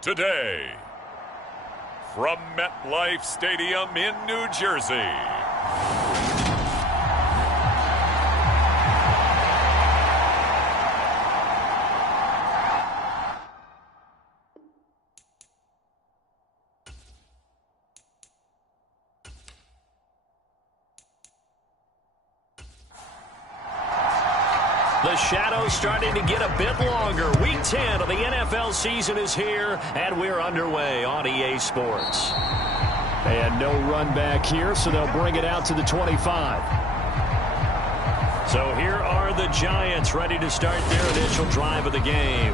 Today, from MetLife Stadium in New Jersey, the shadow's starting to get a bit longer. Week 10 of the NFL season is here, and we're underway on EA Sports. And no run back here, so they'll bring it out to the 25. So here are the Giants ready to start their initial drive of the game.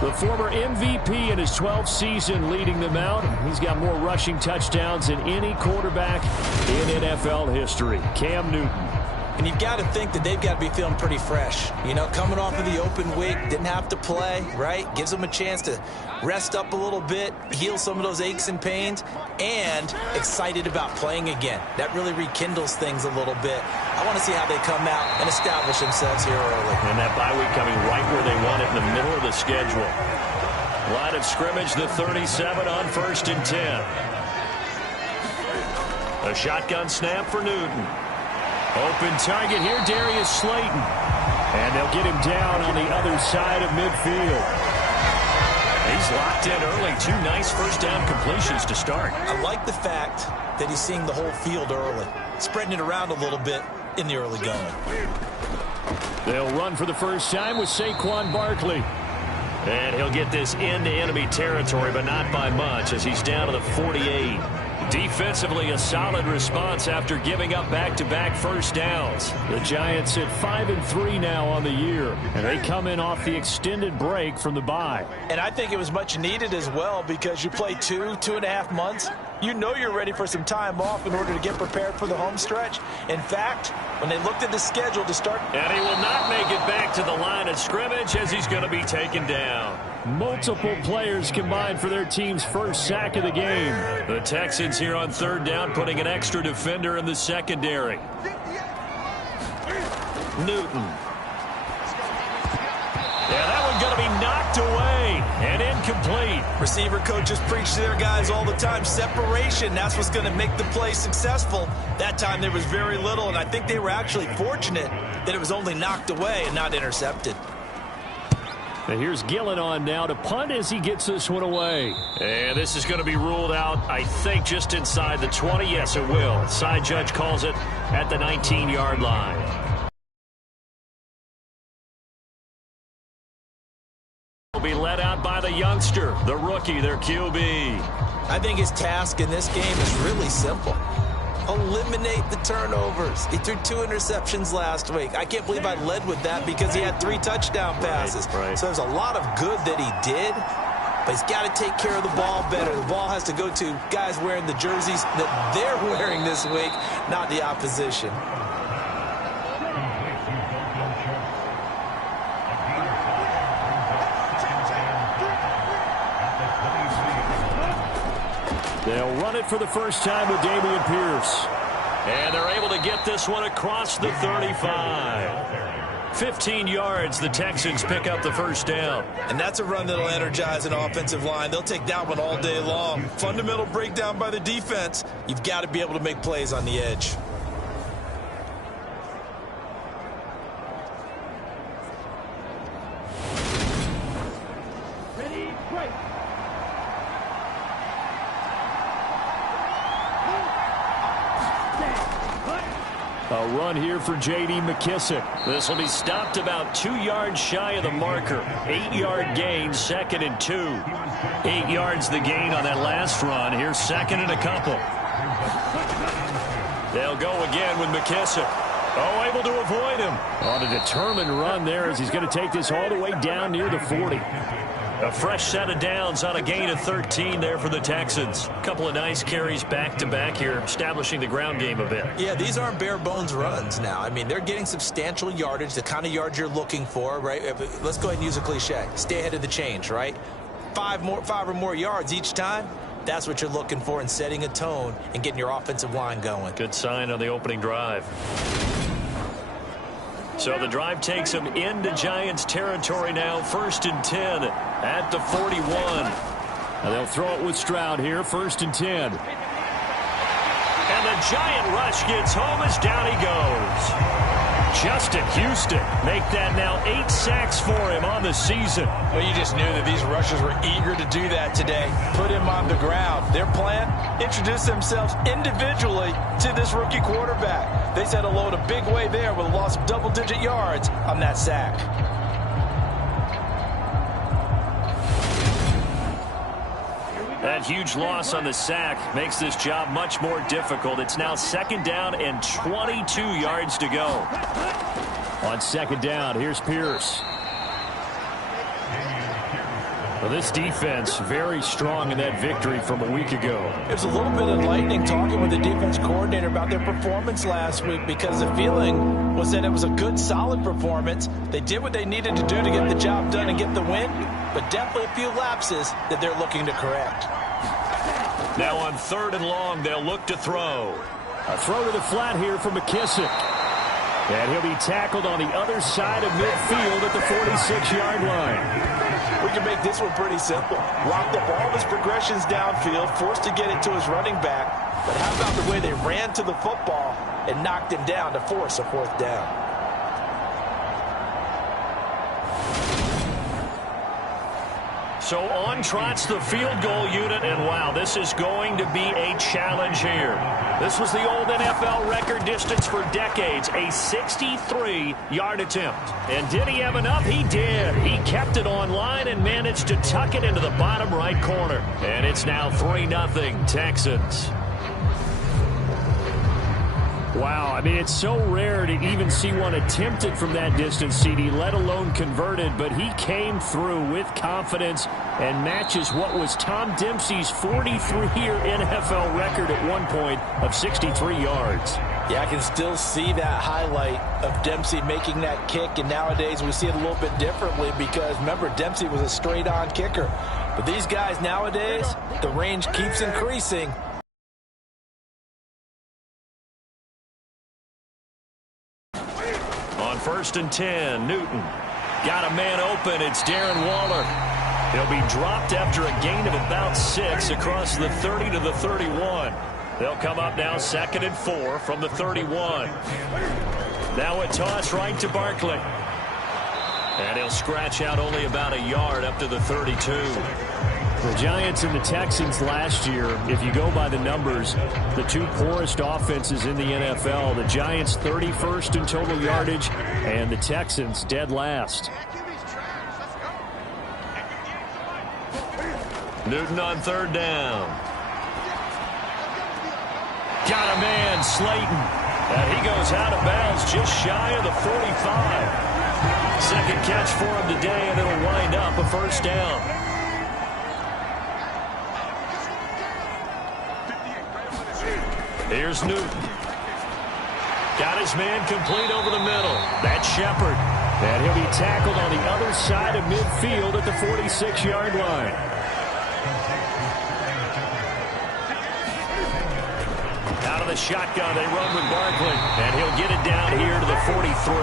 The former MVP in his 12th season leading them out. He's got more rushing touchdowns than any quarterback in NFL history. Cam Newton. And you've got to think that they've got to be feeling pretty fresh. You know, coming off of the open week, didn't have to play, right? Gives them a chance to rest up a little bit, heal some of those aches and pains, and excited about playing again. That really rekindles things a little bit. I want to see how they come out and establish themselves here early. And that bye week coming right where they want it, in the middle of the schedule. Line of scrimmage, the 37 on 1st and 10. A shotgun snap for Newton. Open target here, Darius Slayton. And they'll get him down on the other side of midfield. He's locked in early. 2 nice first down completions to start. I like the fact that he's seeing the whole field early, spreading it around a little bit in the early going. They'll run for the first time with Saquon Barkley. And he'll get this into enemy territory, but not by much, as he's down to the 48. Defensively, a solid response after giving up back-to-back first downs. The Giants at 5-3 now on the year, and they come in off the extended break from the bye. And I think it was much needed as well, because you play 2.5 months. You know you're ready for some time off in order to get prepared for the home stretch. In fact, when they looked at the schedule to start... And he will not make it back to the line of scrimmage, as he's going to be taken down. Multiple players combined for their team's first sack of the game. The Texans here on 3rd down, putting an extra defender in the secondary. Newton. Yeah, that one's going to be knocked away and incomplete. Receiver coaches preach to their guys all the time. Separation, that's what's going to make the play successful. That time there was very little, and I think they were actually fortunate that it was only knocked away and not intercepted. And here's Gillen on now to punt as he gets this one away. And this is going to be ruled out, I think, just inside the 20. Yes, it will. Side judge calls it at the 19-yard line. Will be led out by the youngster, the rookie, their QB. I think his task in this game is really simple. Eliminate the turnovers. He threw 2 interceptions last week. I can't believe I led with that because he had 3 touchdown passes. Right. So there's a lot of good that he did, but he's got to take care of the ball better. The ball has to go to guys wearing the jerseys that they're wearing this week, not the opposition. They'll run it for the first time with Dameon Pierce. And they're able to get this one across the 35. 15 yards, the Texans pick up the first down. And that's a run that'll energize an offensive line. They'll take that one all day long. Fundamental breakdown by the defense. You've got to be able to make plays on the edge. A run here for J.D. McKissick. This will be stopped about 2 yards shy of the marker. 8-yard gain, 2nd and 2. 8 yards the gain on that last run. Here's 2nd and a couple. They'll go again with McKissick. Oh, able to avoid him. On a determined run there as he's going to take this all the way down near the 40. A fresh set of downs on a gain of 13 there for the Texans. A couple of nice carries back-to-back here, establishing the ground game a bit. Yeah, these aren't bare-bones runs now. I mean, they're getting substantial yardage, the kind of yards you're looking for, right? Let's go ahead and use a cliche. Stay ahead of the change, right? 5 or more yards each time. That's what you're looking for in setting a tone and getting your offensive line going. Good sign on the opening drive. So the drive takes them into Giants territory now. 1st and 10 at the 41. And they'll throw it with Stroud here, 1st and 10. And the giant rush gets home as down he goes. Justin Houston make that now 8 sacks for him on the season. Well, you just knew that these rushers were eager to do that today. Put him on the ground. Their plan, introduce themselves individually to this rookie quarterback. They said hello in a big way there with a loss of double-digit yards on that sack. That huge loss on the sack makes this job much more difficult. It's now 2nd down and 22 yards to go. On 2nd down, here's Pierce. Well, this defense very strong in that victory from a week ago. It was a little bit enlightening talking with the defense coordinator about their performance last week, because the feeling was that it was a good, solid performance. They did what they needed to do to get the job done and get the win, but definitely a few lapses that they're looking to correct. Now on 3rd and long, they'll look to throw. A throw to the flat here from McKissick. And he'll be tackled on the other side of midfield at the 46-yard line. We can make this one pretty simple. Locked up all of his progressions downfield, forced to get it to his running back. But how about the way they ran to the football and knocked him down to force a 4th down? So on trots the field goal unit, and wow, this is going to be a challenge here. This was the old NFL record distance for decades, a 63-yard attempt. And did he have enough? He did. He kept it on line and managed to tuck it into the bottom right corner. And it's now 3-0 Texans. Wow, I mean, it's so rare to even see one attempted from that distance, CD, let alone converted, but he came through with confidence and matches what was Tom Dempsey's 43-year NFL record at one point of 63 yards. Yeah, I can still see that highlight of Dempsey making that kick, and nowadays we see it a little bit differently because, remember, Dempsey was a straight-on kicker. But these guys nowadays, the range keeps increasing. On 1st and 10, Newton got a man open. It's Darren Waller. He'll be dropped after a gain of about 6 across the 30 to the 31. They'll come up now 2nd and 4 from the 31. Now a toss right to Barkley. And he'll scratch out only about a yard up to the 32. The Giants and the Texans last year, if you go by the numbers, the 2 poorest offenses in the NFL. The Giants 31st in total yardage, and the Texans dead last. Newton on 3rd down. Got a man, Slayton. And he goes out of bounds just shy of the 45. 2nd catch for him today, and it'll wind up a 1st down. Here's Newton. Got his man complete over the middle. That's Shepard. And he'll be tackled on the other side of midfield at the 46-yard line. Out of the shotgun, they run with Barkley. And he'll get it down here to the 43.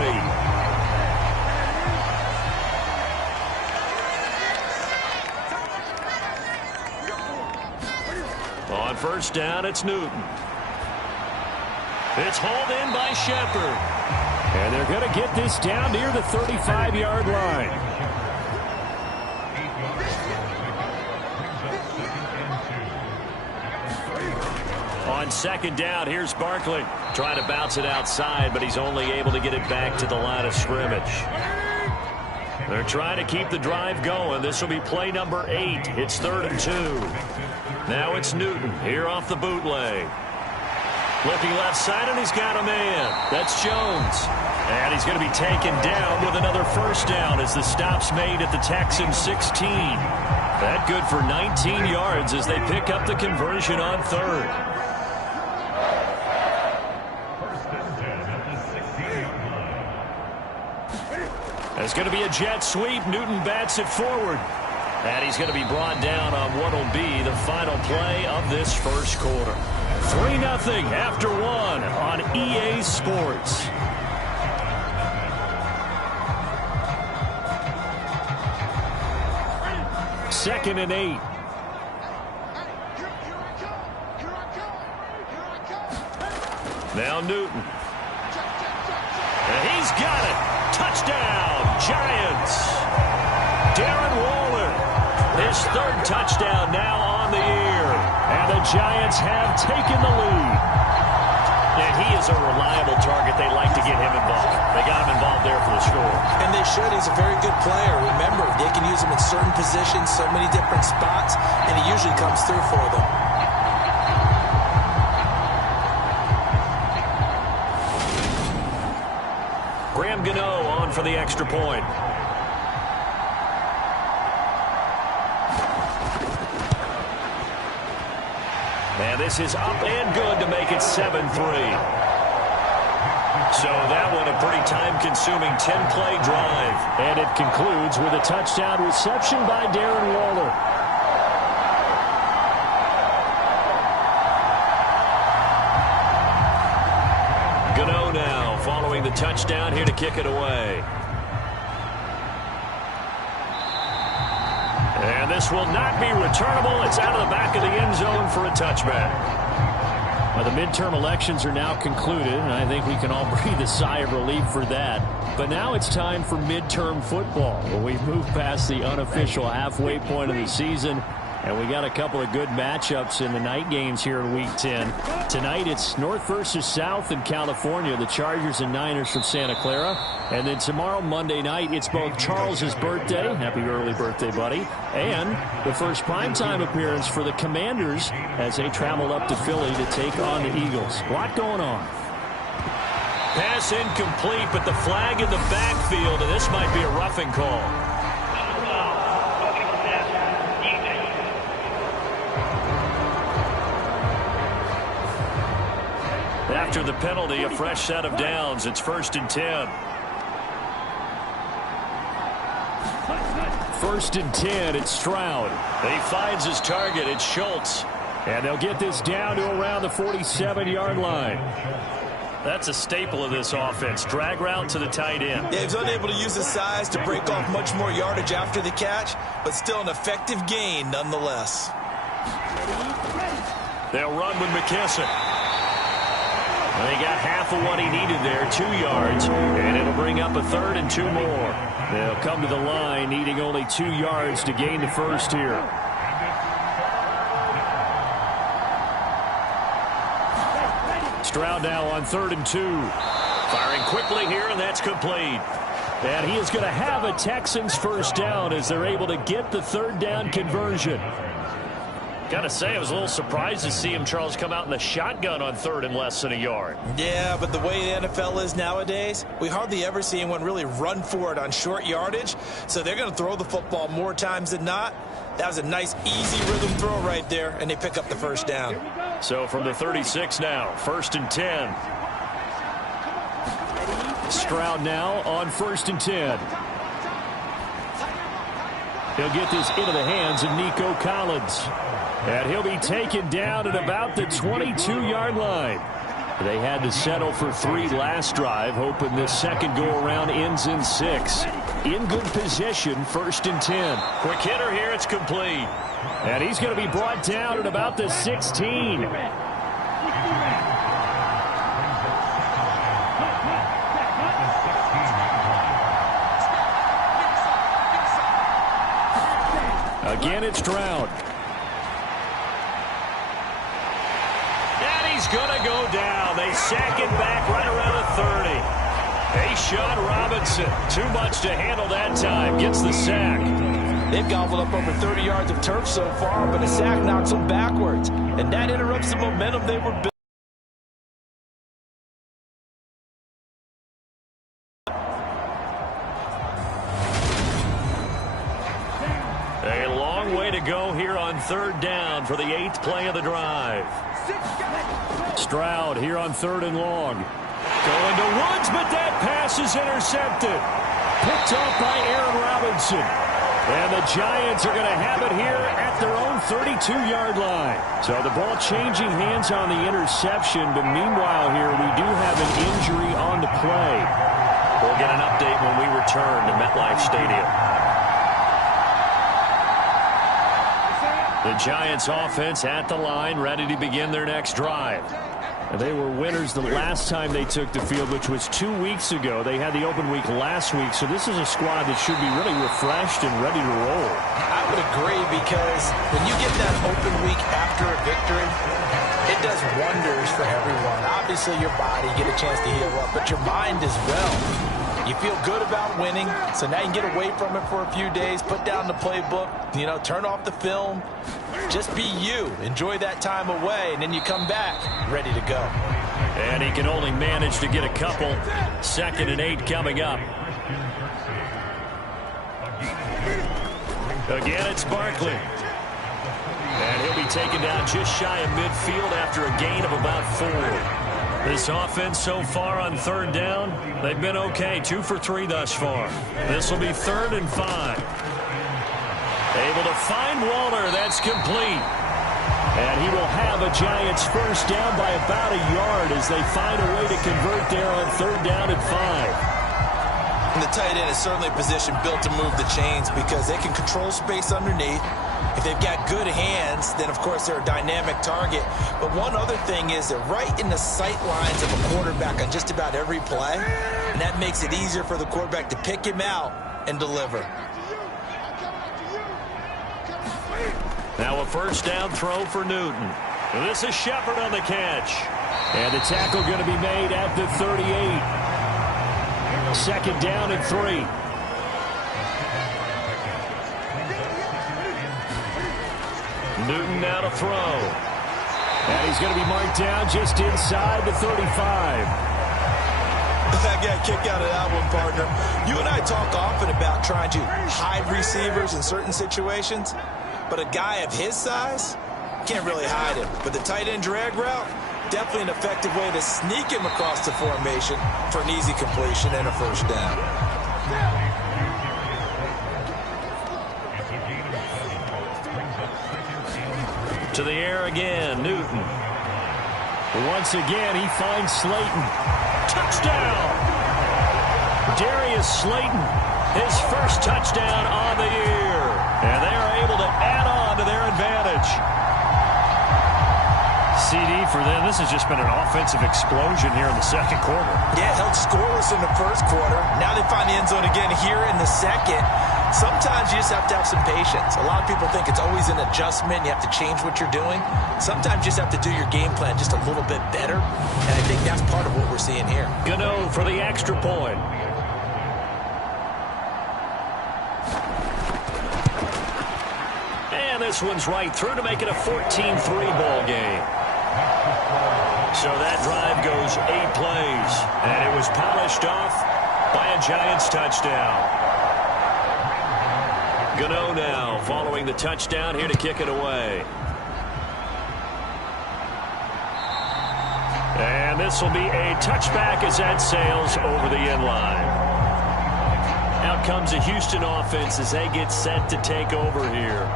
On 1st down, it's Newton. It's hauled in by Shepard. And they're going to get this down near the 35-yard line. On 2nd down, here's Barkley. Trying to bounce it outside, but he's only able to get it back to the line of scrimmage. They're trying to keep the drive going. This will be play number 8. It's 3rd and 2. Now it's Newton here off the bootleg. Looking left side, and he's got a man. That's Jones. And he's going to be taken down with another 1st down as the stop's made at the Texans 16. That good for 19 yards as they pick up the conversion on 3rd. There's going to be a jet sweep. Newton bats it forward. And he's going to be brought down on what will be the final play of this 1st quarter. 3-0 after 1 on EA Sports. Second and 8. Now Newton. And he's got it. Touchdown, Giants. Darren Waller, his third touchdown now on the year. And the Giants have taken the lead. And he is a reliable target. They like to get him involved. They got him involved there for the score. And they should. He's a very good player. Remember, they can use him in certain positions, so many different spots, and he usually comes through for them. Graham Gano on for the extra point. And this is up and good to make it 7-3. So that one a pretty time-consuming 10-play drive. And it concludes with a touchdown reception by Darren Waller. Gano now following the touchdown here to kick it away. And this will not be returnable. It's out of the back of the end zone for a touchback. Well, the midterm elections are now concluded, and I think we can all breathe a sigh of relief for that. But now it's time for midterm football. We've moved past the unofficial halfway point of the season, and we got a couple of good matchups in the night games here in Week 10. Tonight it's North versus South in California, the Chargers and Niners from Santa Clara. And then tomorrow, Monday night, it's both Charles's birthday, happy early birthday, buddy, and the first primetime appearance for the Commanders as they travel up to Philly to take on the Eagles. A lot going on. Pass incomplete, but the flag in the backfield, and this might be a roughing call. After the penalty, a fresh set of downs. It's 1st and 10. 1st and 10, it's Stroud. He finds his target. It's Schultz. And they'll get this down to around the 47-yard line. That's a staple of this offense. Drag route to the tight end. Yeah, he's unable to use his size to break off much more yardage after the catch, but still an effective gain nonetheless. They'll run with McKissick. Well, he got half of what he needed there, 2 yards, and it'll bring up a 3rd and 2 more. They'll come to the line needing only 2 yards to gain the first here. Stroud now on 3rd and 2. Firing quickly here, and that's complete. And he is going to have a Texans first down as they're able to get the 3rd down conversion. Got to say, I was a little surprised to see him, Charles, come out in the shotgun on 3rd and less than a yard. Yeah, but the way the NFL is nowadays, we hardly ever see anyone really run for it on short yardage. So they're going to throw the football more times than not. That was a nice, easy rhythm throw right there, and they pick up the first down. So from the 36 now, 1st and 10. Stroud now on 1st and 10. He'll get this into the hands of Nico Collins. And he'll be taken down at about the 22-yard line. They had to settle for 3 last drive, hoping this second go-around ends in 6. In good position, 1st and 10. Quick hitter here, it's complete. And he's going to be brought down at about the 16. Again, it's Stroud. And he's going to go down. They sack it back right around the 30. Sean Robinson, too much to handle that time, gets the sack. They've gobbled up over 30 yards of turf so far, but a sack knocks them backwards. And that interrupts the momentum they were building. A long way to go here on 3rd down for the 8th play of the drive. Stroud here on 3rd and long. Going to Woods, but that pass is intercepted. Picked off by Aaron Robinson. And the Giants are going to have it here at their own 32-yard line. So the ball changing hands on the interception, but meanwhile here we do have an injury on the play. We'll get an update when we return to MetLife Stadium. The Giants offense at the line, ready to begin their next drive. And they were winners the last time they took the field, which was 2 weeks ago. They had the open week last week, so this is a squad that should be really refreshed and ready to roll. I would agree, because when you get that open week after a victory, it does wonders for everyone. Obviously, your body, get a chance to heal up, but your mind as well. You feel good about winning, so now you can get away from it for a few days, put down the playbook, turn off the film. Just be you. Enjoy that time away, and then you come back ready to go. And he can only manage to get a couple. 2nd and 8 coming up. Again, it's Barkley. And he'll be taken down just shy of midfield after a gain of about 4. This offense so far on 3rd down, they've been okay. 2 for 3 thus far. This will be 3rd and 5. Able to find Waller. That's complete. And he will have a Giants first down by about a yard as they find a way to convert there on 3rd down and 5. And the tight end is certainly a position built to move the chains because they can control space underneath. If they've got good hands, then, of course, they're a dynamic target. But one other thing is they're right in the sight lines of a quarterback on just about every play. And that makes it easier for the quarterback to pick him out and deliver. Now a first down throw for Newton. And this is Shepard on the catch. And the tackle going to be made at the 38. 2nd down and 3. Newton now to throw. And he's going to be marked down just inside the 35. I got a kick out of that one, partner. You and I talk often about trying to hide receivers in certain situations, but a guy of his size can't really hide him. But the tight end drag route, definitely an effective way to sneak him across the formation for an easy completion and a first down. To the air again, Newton. Once again, he finds Slayton. Touchdown! Darius Slayton, his first touchdown on the year. And they are able to add on to their advantage. CD for them, this has just been an offensive explosion here in the 2nd quarter. Yeah, held scoreless in the 1st quarter. Now they find the end zone again here in the 2nd. Sometimes you just have to have some patience. A lot of people think it's always an adjustment. You have to change what you're doing. Sometimes you just have to do your game plan just a little bit better. And I think that's part of what we're seeing here. Gano for the extra point. And this one's right through to make it a 14-3 ball game. So that drive goes 8 plays. And it was polished off by a Giants touchdown. Gano now following the touchdown here to kick it away. And this will be a touchback as that sails over the end line. Out comes the Houston offense as they get set to take over here.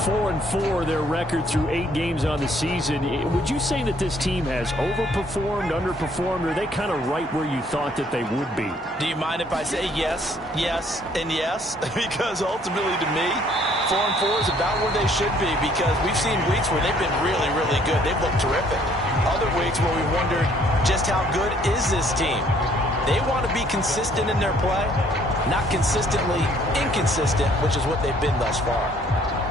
4-4 their record through 8 games on the season. Would you say that this team has overperformed, underperformed, or are they kind of right where you thought that they would be? Do you mind if I say yes, yes, and yes? Because ultimately to me, 4-4 is about where they should be, because we've seen weeks where they've been really, really good. They've looked terrific. Other weeks where we wondered just how good is this team. They want to be consistent in their play, not consistently inconsistent, which is what they've been thus far.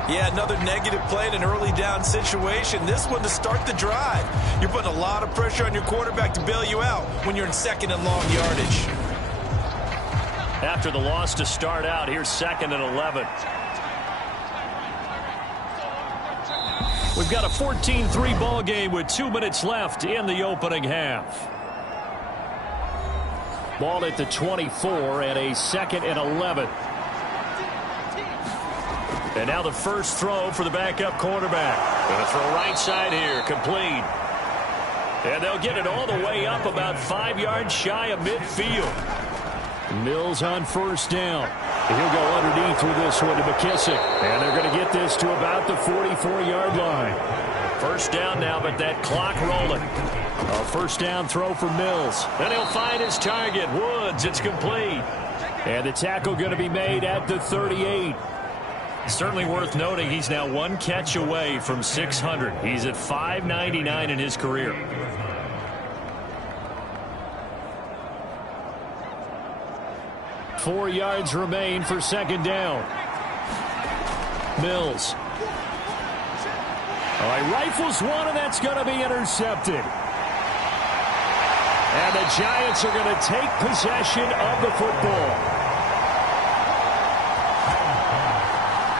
Yeah, another negative play in an early down situation. This one to start the drive. You're putting a lot of pressure on your quarterback to bail you out when you're in 2nd and long yardage. After the loss to start out, here's 2nd and 11. We've got a 14-3 ball game with 2 minutes left in the opening half. Ball at the 24 and a 2nd and 11. And now the first throw for the backup quarterback. Going to throw right side here, complete. And they'll get it all the way up about 5 yards shy of midfield. Mills on first down. He'll go underneath with this one to McKissick. And they're going to get this to about the 44-yard line. First down now, but that clock rolling. A first down throw for Mills. Then he'll find his target, Woods. It's complete. And the tackle going to be made at the 38. Certainly worth noting he's now 1 catch away from 600. He's at 599 in his career. 4 yards remain for second down. Mills. All right, rifles one, and that's going to be intercepted. And the Giants are going to take possession of the football.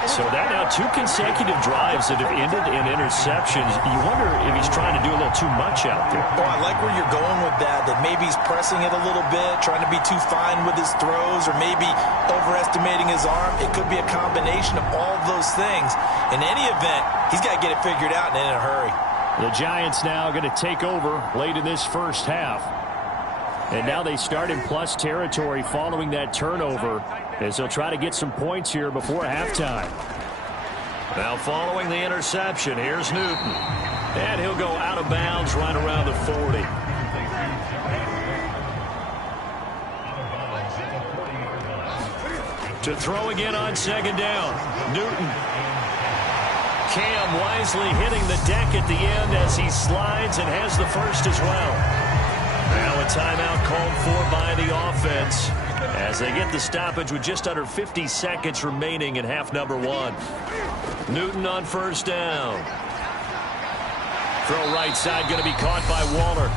So that now 2 consecutive drives that have ended in interceptions. You wonder if he's trying to do a little too much out there. Oh, I like where you're going with that maybe he's pressing it a little bit, trying to be too fine with his throws, or maybe overestimating his arm. It could be a combination of all of those things. In any event, he's got to get it figured out and in a hurry. The Giants now going to take over late in this first half. And now they start in plus territory following that turnover, as they'll try to get some points here before halftime. Now following the interception, here's Newton. And he'll go out of bounds right around the 40. To throw again on second down, Newton. Cam wisely hitting the deck at the end as he slides and has the first as well. Now a timeout called for by the offense as they get the stoppage with just under 50 seconds remaining in half number 1. Newton on first down. Throw right side going to be caught by Waller.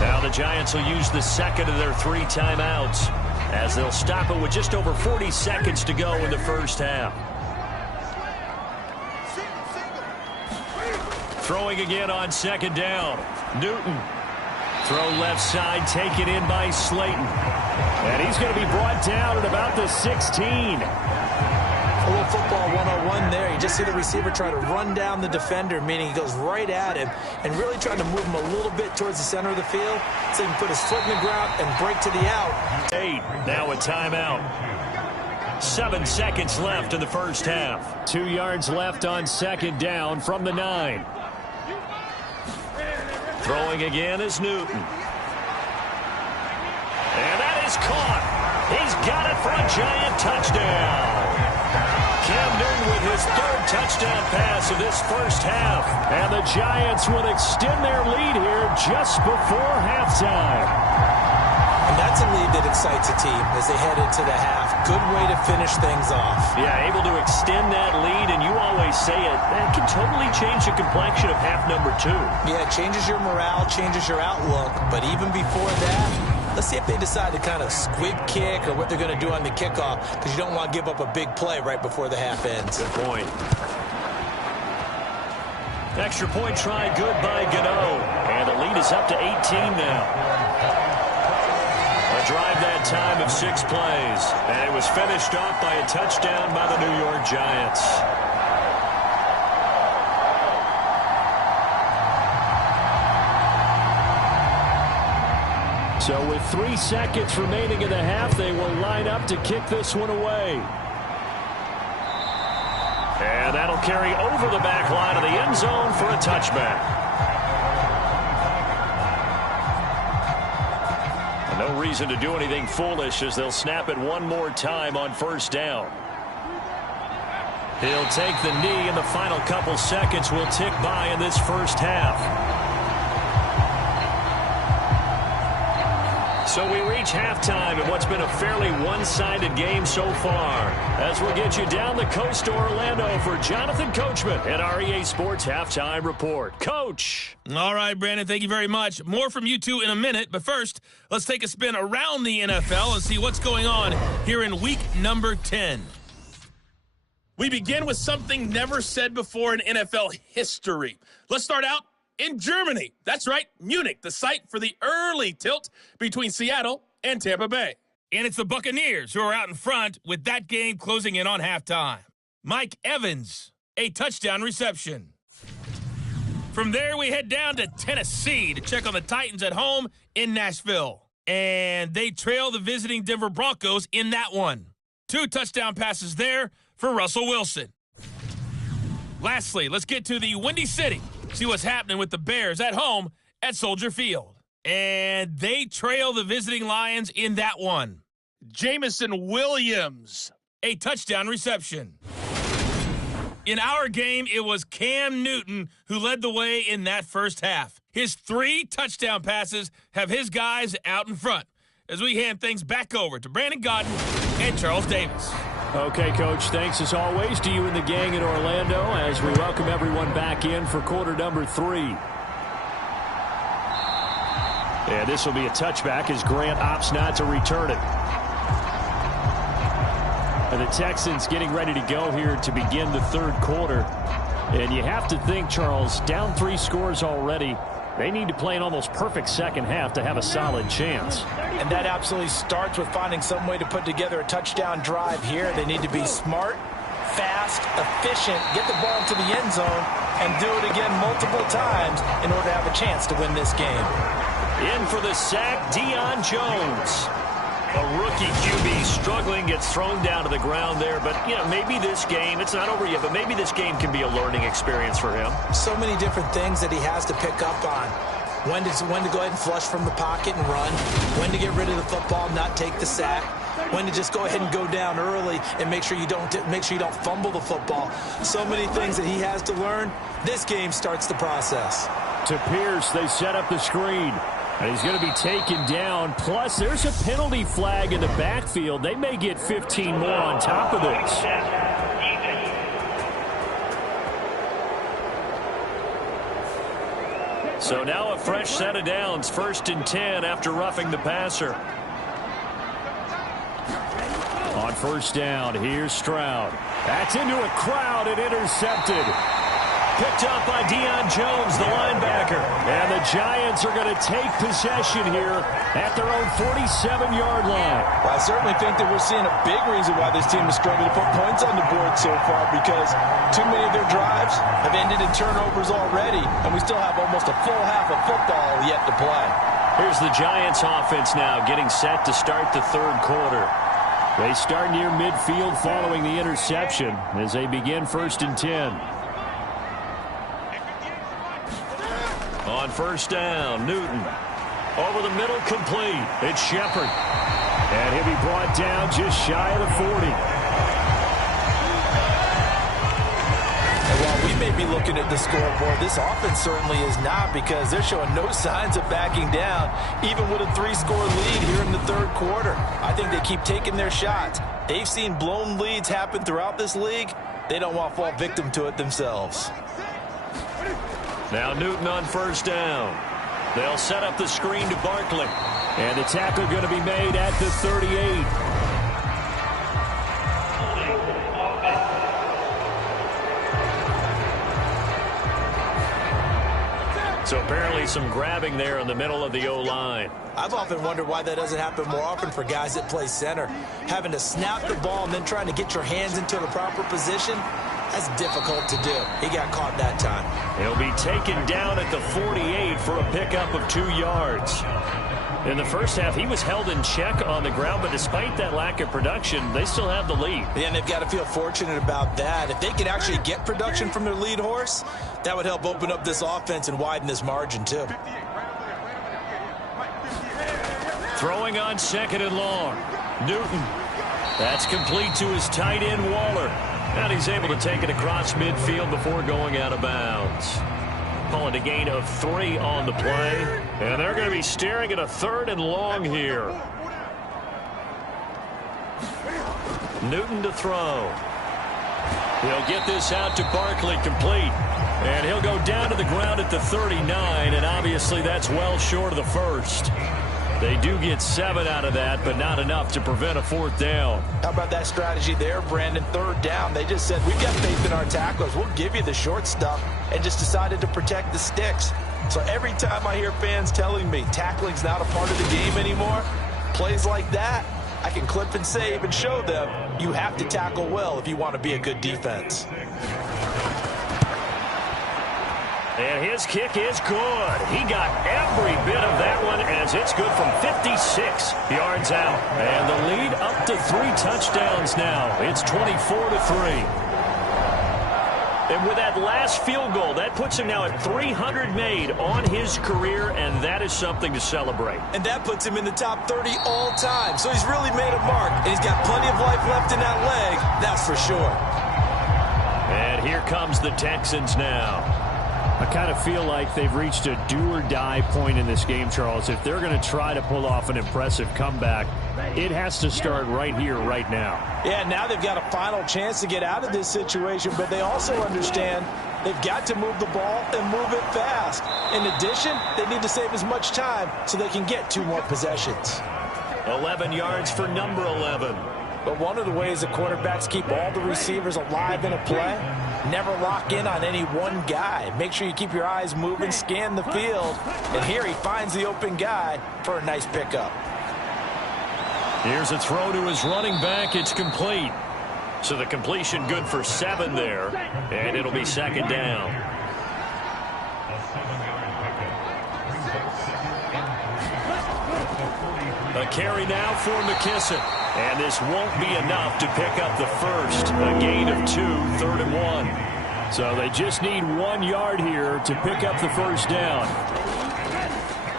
Now the Giants will use the second of their 3 timeouts as they'll stop it with just over 40 seconds to go in the first half. Throwing again on second down. Newton. Throw left side, taken in by Slayton. And he's going to be brought down at about the 16. A little football 101 there. You just see the receiver try to run down the defender, meaning he goes right at him and really trying to move him a little bit towards the center of the field so he can put his foot in the ground and break to the out. 8, now a timeout. 7 seconds left in the first half. 2 yards left on second down from the 9. Throwing again is Newton. And that is caught. He's got it for a Giant touchdown. Cam Newton with his 3rd touchdown pass of this first half. And the Giants will extend their lead here just before halftime. And that's a lead that excites a team as they head into the half. Good way to finish things off. Yeah, able to extend that lead, and you always say it, that can totally change the complexion of half number 2. Yeah, it changes your morale, changes your outlook, but even before that, let's see if they decide to kind of squib kick or what they're going to do on the kickoff, because you don't want to give up a big play right before the half ends. Good point. Extra point try good by Gano, and the lead is up to 18 now. A drive that time of 6 plays, and it was finished off by a touchdown by the New York Giants. So with 3 seconds remaining in the half, they will line up to kick this one away. And that'll carry over the back line of the end zone for a touchback. No reason to do anything foolish as they'll snap it one more time on first down. He'll take the knee, and the final couple seconds will tick by in this first half. So we reach halftime in what's been a fairly one-sided game so far. As we'll get you down the coast to Orlando for Jonathan Coachman at our EA Sports Halftime Report. Coach. All right, Brandon, thank you very much. More from you two in a minute, but first, let's take a spin around the NFL and see what's going on here in week number 10. We begin with something never said before in NFL history. Let's start out in Germany. That's right, Munich, the site for the early tilt between Seattle and Tampa Bay. And it's the Buccaneers who are out in front with that game closing in on halftime. Mike Evans, a touchdown reception. From there, we head down to Tennessee to check on the Titans at home in Nashville. And they trail the visiting Denver Broncos in that one. 2 touchdown passes there for Russell Wilson. Lastly, let's get to the Windy City. See what's happening with the Bears at home at Soldier Field. And they trail the visiting Lions in that one. Jamison Williams, a touchdown reception. In our game, it was Cam Newton who led the way in that first half. His 3 touchdown passes have his guys out in front as we hand things back over to Brandon Godden and Charles Davis. Okay, Coach, thanks as always to you and the gang in Orlando as we welcome everyone back in for quarter number 3. And this will be a touchback as Grant opts not to return it. And the Texans getting ready to go here to begin the third quarter. And you have to think, Charles, down 3 scores already. They need to play an almost perfect second half to have a solid chance. And that absolutely starts with finding some way to put together a touchdown drive here. They need to be smart, fast, efficient, get the ball into the end zone, and do it again multiple times in order to have a chance to win this game. In for the sack, Deion Jones. A rookie QB struggling, gets thrown down to the ground there. But, you know, maybe this game, it's not over yet, but maybe this game can be a learning experience for him. So many different things that he has to pick up on. When to go ahead and flush from the pocket and run. When to get rid of the football, not take the sack. When to just go ahead and go down early and make sure you don't fumble the football. So many things that he has to learn. This game starts the process. To Pierce, they set up the screen. And he's going to be taken down. Plus, there's a penalty flag in the backfield. They may get 15 more on top of this. So now a fresh set of downs. 1st and 10 after roughing the passer. On 1st down, here's Stroud. That's into a crowd and intercepted. Picked up by Deion Jones, the linebacker. And the Giants are going to take possession here at their own 47-yard line. Well, I certainly think that we're seeing a big reason why this team is struggling to put points on the board so far, because too many of their drives have ended in turnovers already, and we still have almost a full half of football yet to play. Here's the Giants offense now getting set to start the third quarter. They start near midfield following the interception as they begin 1st and 10. On 1st down, Newton. Over the middle, complete. It's Shepard. And he'll be brought down just shy of the 40. And while we may be looking at the scoreboard, this offense certainly is not, because they're showing no signs of backing down, even with a 3-score lead here in the third quarter. I think they keep taking their shots. They've seen blown leads happen throughout this league. They don't want to fall victim to it themselves. Now Newton on 1st down. They'll set up the screen to Barkley. And the tackle going to be made at the 38. So apparently some grabbing there in the middle of the O-line. I've often wondered why that doesn't happen more often for guys that play center. Having to snap the ball and then trying to get your hands into the proper position, that's difficult to do. He got caught that time. He'll be taken down at the 48 for a pickup of 2 yards. In the first half, he was held in check on the ground, but despite that lack of production, they still have the lead. And they've got to feel fortunate about that. If they could actually get production from their lead horse, that would help open up this offense and widen this margin too. Throwing on 2nd and long. Newton. That's complete to his tight end, Waller. And he's able to take it across midfield before going out of bounds. Calling a gain of 3 on the play. And they're going to be staring at a 3rd and long here. Newton to throw. He'll get this out to Barkley, complete. And he'll go down to the ground at the 39, and obviously that's well short of the first. They do get 7 out of that, but not enough to prevent a 4th down. How about that strategy there, Brandon? 3rd down. They just said, we've got faith in our tacklers. We'll give you the short stuff, and just decided to protect the sticks. So every time I hear fans telling me tackling's not a part of the game anymore, plays like that, I can clip and save and show them you have to tackle well if you want to be a good defense. And his kick is good. He got every bit of that one as it's good from 56 yards out. And the lead up to 3 touchdowns now. It's 24-3. And with that last field goal, that puts him now at 300 made on his career, and that is something to celebrate. And that puts him in the top 30 all time. So he's really made a mark, and he's got plenty of life left in that leg, that's for sure. And here comes the Texans now. I kind of feel like they've reached a do-or-die point in this game, Charles. If they're going to try to pull off an impressive comeback, it has to start right here, right now. Yeah, now they've got a final chance to get out of this situation, but they also understand they've got to move the ball and move it fast. In addition, they need to save as much time so they can get 2 more possessions. 11 yards for number 11. But one of the ways the quarterbacks keep all the receivers alive in a play, never lock in on any one guy. Make sure you keep your eyes moving, scan the field. And here he finds the open guy for a nice pickup. Here's a throw to his running back. It's complete. So the completion good for 7 there. And it'll be second down. A carry now for McKissick. And this won't be enough to pick up the first. A gain of 2, 3rd and 1. So they just need 1 yard here to pick up the first down.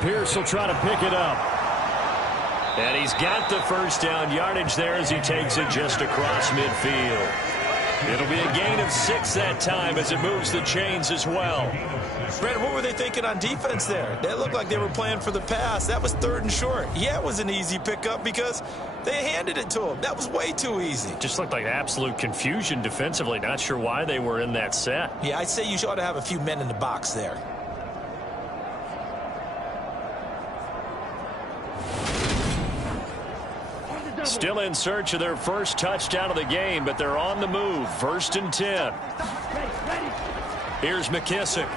Pierce will try to pick it up. And he's got the first down yardage there as he takes it just across midfield. It'll be a gain of 6 that time as it moves the chains as well. Brad, what were they thinking on defense there? They looked like they were playing for the pass. That was 3rd and short. Yeah, it was an easy pickup because they handed it to him. That was way too easy. Just looked like absolute confusion defensively. Not sure why they were in that set. Yeah, I'd say you ought to have a few men in the box there. Still in search of their first touchdown of the game, but they're on the move. 1st and 10. Here's McKissick.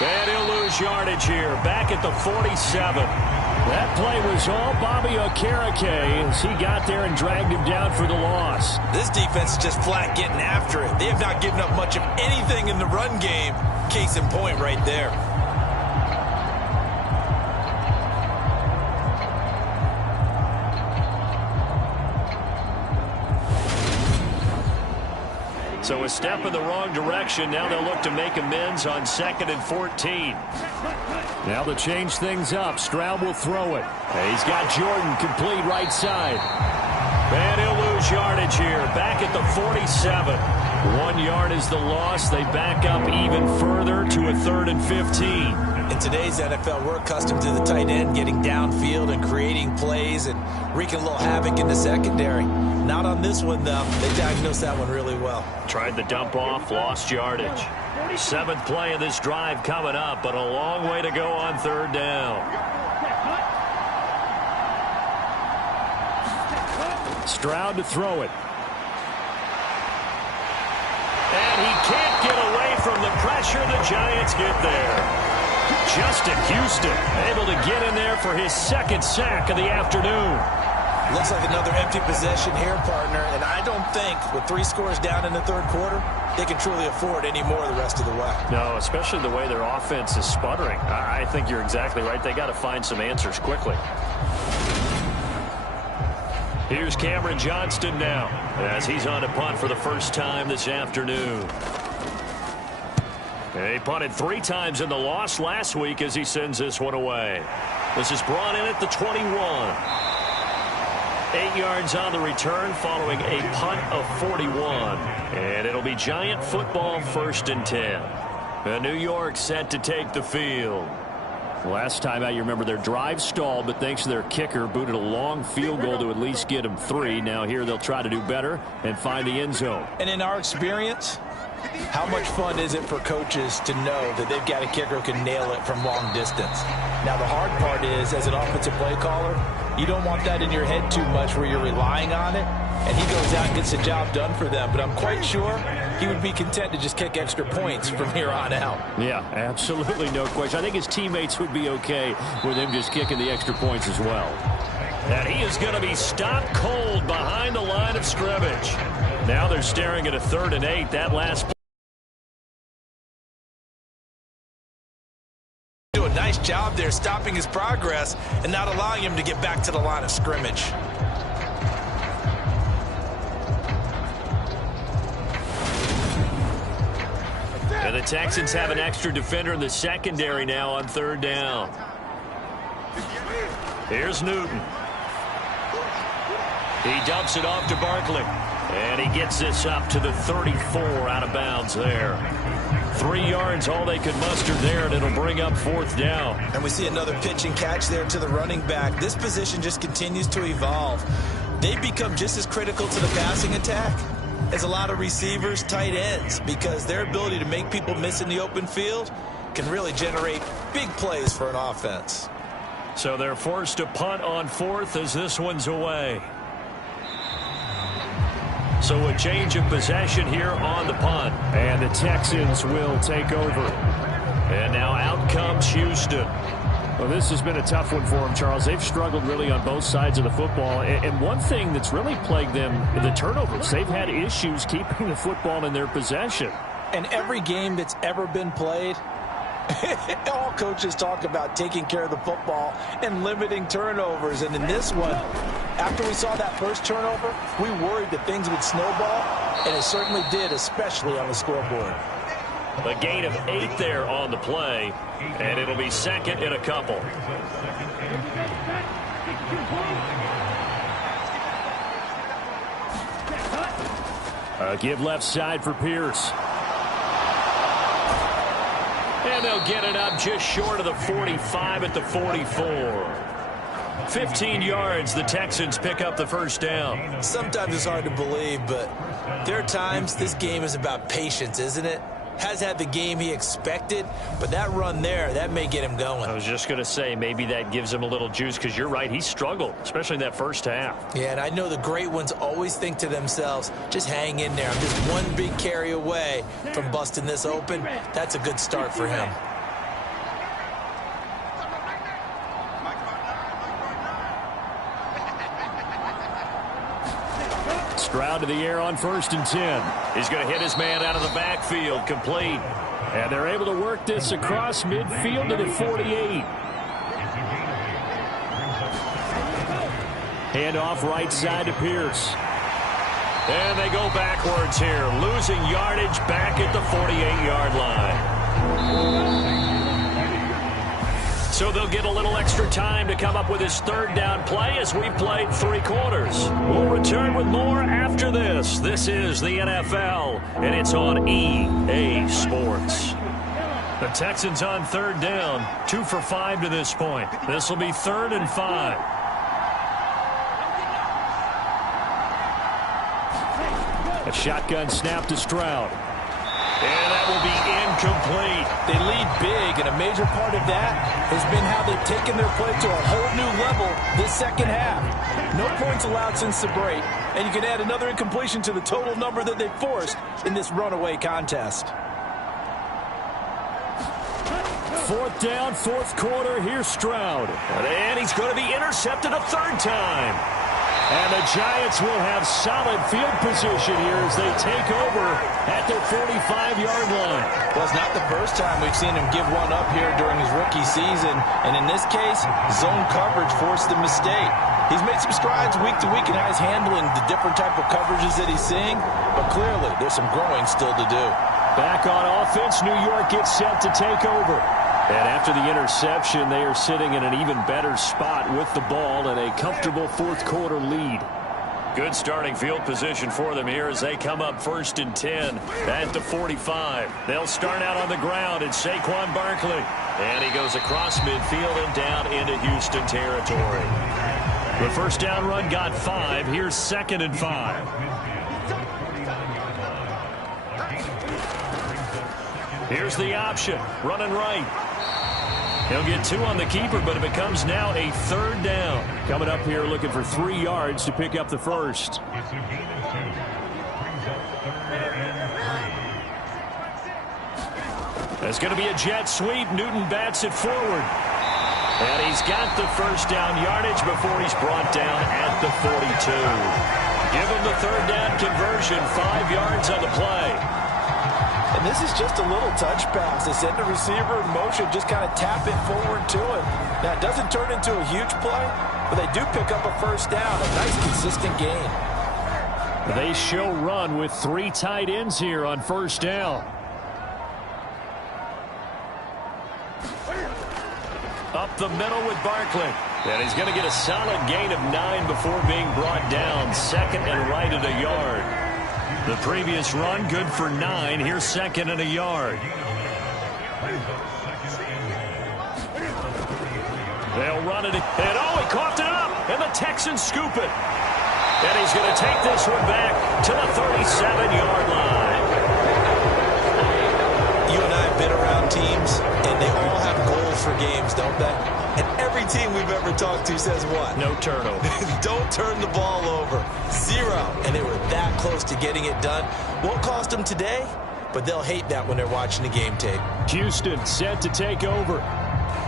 And he'll lose yardage here. Back at the 47. That play was all Bobby Okereke as he got there and dragged him down for the loss. This defense is just flat getting after it. They have not given up much of anything in the run game. Case in point right there. So a step in the wrong direction. Now they'll look to make amends on 2nd and 14. Now to change things up, Stroud will throw it. He's got Jordan complete right side. And he'll lose yardage here. Back at the 47. 1 yard is the loss. They back up even further to a 3rd and 15. In today's NFL, we're accustomed to the tight end getting downfield and creating plays and wreaking a little havoc in the secondary. Not on this one, though. They diagnosed that one really well. Tried the dump off, lost yardage. 7th play of this drive coming up, but a long way to go on 3rd down. Stroud to throw it. And he can't get away from the pressure. The Giants get there. Justin Houston able to get in there for his 2nd sack of the afternoon. Looks like another empty possession here, partner, and I don't think with 3 scores down in the 3rd quarter, they can truly afford any more the rest of the way. No, especially the way their offense is sputtering. I think you're exactly right. They got to find some answers quickly. Here's Cameron Johnston now as he's on a punt for the first time this afternoon. He punted 3 times in the loss last week as he sends this one away. This is brought in at the 21. 8 yards on the return following a punt of 41. And it'll be Giant football 1st and 10. New York set to take the field. Last time out, you remember their drive stalled, but thanks to their kicker, booted a long field goal to at least get them 3. Now here they'll try to do better and find the end zone. And in our experience, how much fun is it for coaches to know that they've got a kicker who can nail it from long distance? Now, the hard part is, as an offensive play caller, you don't want that in your head too much where you're relying on it, and he goes out and gets the job done for them. But I'm quite sure he would be content to just kick extra points from here on out. Yeah, absolutely no question. I think his teammates would be okay with him just kicking the extra points as well. And he is going to be stopped cold behind the line of scrimmage. Now they're staring at a 3rd and 8. That last play. Do a nice job there stopping his progress and not allowing him to get back to the line of scrimmage. And the Texans have an extra defender in the secondary now on 3rd down. Here's Newton. He dumps it off to Barkley. And he gets this up to the 34 out of bounds there. 3 yards, all they could muster there, and it'll bring up 4th down. And we see another pitch and catch there to the running back. This position just continues to evolve. They become just as critical to the passing attack as a lot of receivers, tight ends, because their ability to make people miss in the open field can really generate big plays for an offense. So they're forced to punt on 4th as this one's away. So a change of possession here on the punt. And the Texans will take over. And now out comes Houston. Well, this has been a tough one for them, Charles. They've struggled really on both sides of the football. And one thing that's really plagued them, the turnovers. They've had issues keeping the football in their possession. And every game that's ever been played, all coaches talk about taking care of the football and limiting turnovers. And in this one, after we saw that first turnover, we worried that things would snowball, and it certainly did, especially on the scoreboard. A gain of 8 there on the play, and it'll be second in a couple. Give left side for Pierce. And they'll get it up just short of the 45 at the 44. 15 yards, the Texans pick up the first down. Sometimes it's hard to believe, but there are times this game is about patience, isn't it? Has had the game he expected, but that run there, that may get him going. I was just going to say, maybe that gives him a little juice, because you're right, he struggled, especially in that first half. Yeah, and I know the great ones always think to themselves, just hang in there. I'm just one big carry away from busting this open. That's a good start for him. Stroud to the air on 1st and 10. He's going to hit his man out of the backfield, complete. And they're able to work this across midfield to the 48. Handoff right side to Pierce. And they go backwards here, losing yardage back at the 48-yard line. So they'll get a little extra time to come up with his 3rd down play as we've played 3 quarters. We'll return with more after this. This is the NFL, and it's on EA Sports. The Texans on 3rd down, 2 for 5 to this point. This will be 3rd and 5. A shotgun snap to Stroud. And that will be incomplete. They lead big, and a major part of that has been how they've taken their play to a whole new level this second half. No points allowed since the break, and you can add another incompletion to the total number that they forced in this runaway contest. 4th down, 4th quarter. Here's Stroud. And he's going to be intercepted a 3rd time. And the Giants will have solid field position here as they take over at their 45-yard line. Well, it's not the first time we've seen him give one up here during his rookie season. And in this case, zone coverage forced the mistake. He's made some strides week to week in how he's handling the different type of coverages that he's seeing. But clearly, there's some growing still to do. Back on offense, New York gets set to take over. And after the interception, they are sitting in an even better spot with the ball and a comfortable 4th quarter lead. Good starting field position for them here as they come up 1st and 10 at the 45. They'll start out on the ground. It's Saquon Barkley. And he goes across midfield and down into Houston territory. The first down run got 5. Here's 2nd and 5. Here's the option. Running right. He'll get 2 on the keeper, but it becomes now a 3rd down. Coming up here looking for 3 yards to pick up the first. There's going to be a jet sweep. Newton bats it forward. And he's got the first down yardage before he's brought down at the 42. Give him the 3rd down conversion, 5 yards on the play. And this is just a little touch pass. They send the receiver in motion, just kind of tap it forward to him. Now, it doesn't turn into a huge play, but they do pick up a first down. A nice, consistent gain. They show run with 3 tight ends here on 1st down. Up the middle with Barkley. And he's going to get a solid gain of 9 before being brought down. 2nd and right at a yard. The previous run, good for 9. Here's second and a yard. They'll run it. And oh, he coughed it up. And the Texans scoop it. And he's going to take this one back to the 37-yard line. You and I have been around teams, and they all have goals for games, don't they? And every team we've ever talked to says what? No turnover. Don't turn the ball over. 0. And they were that close to getting it done. Won't cost them today, but they'll hate that when they're watching the game tape. Houston set to take over.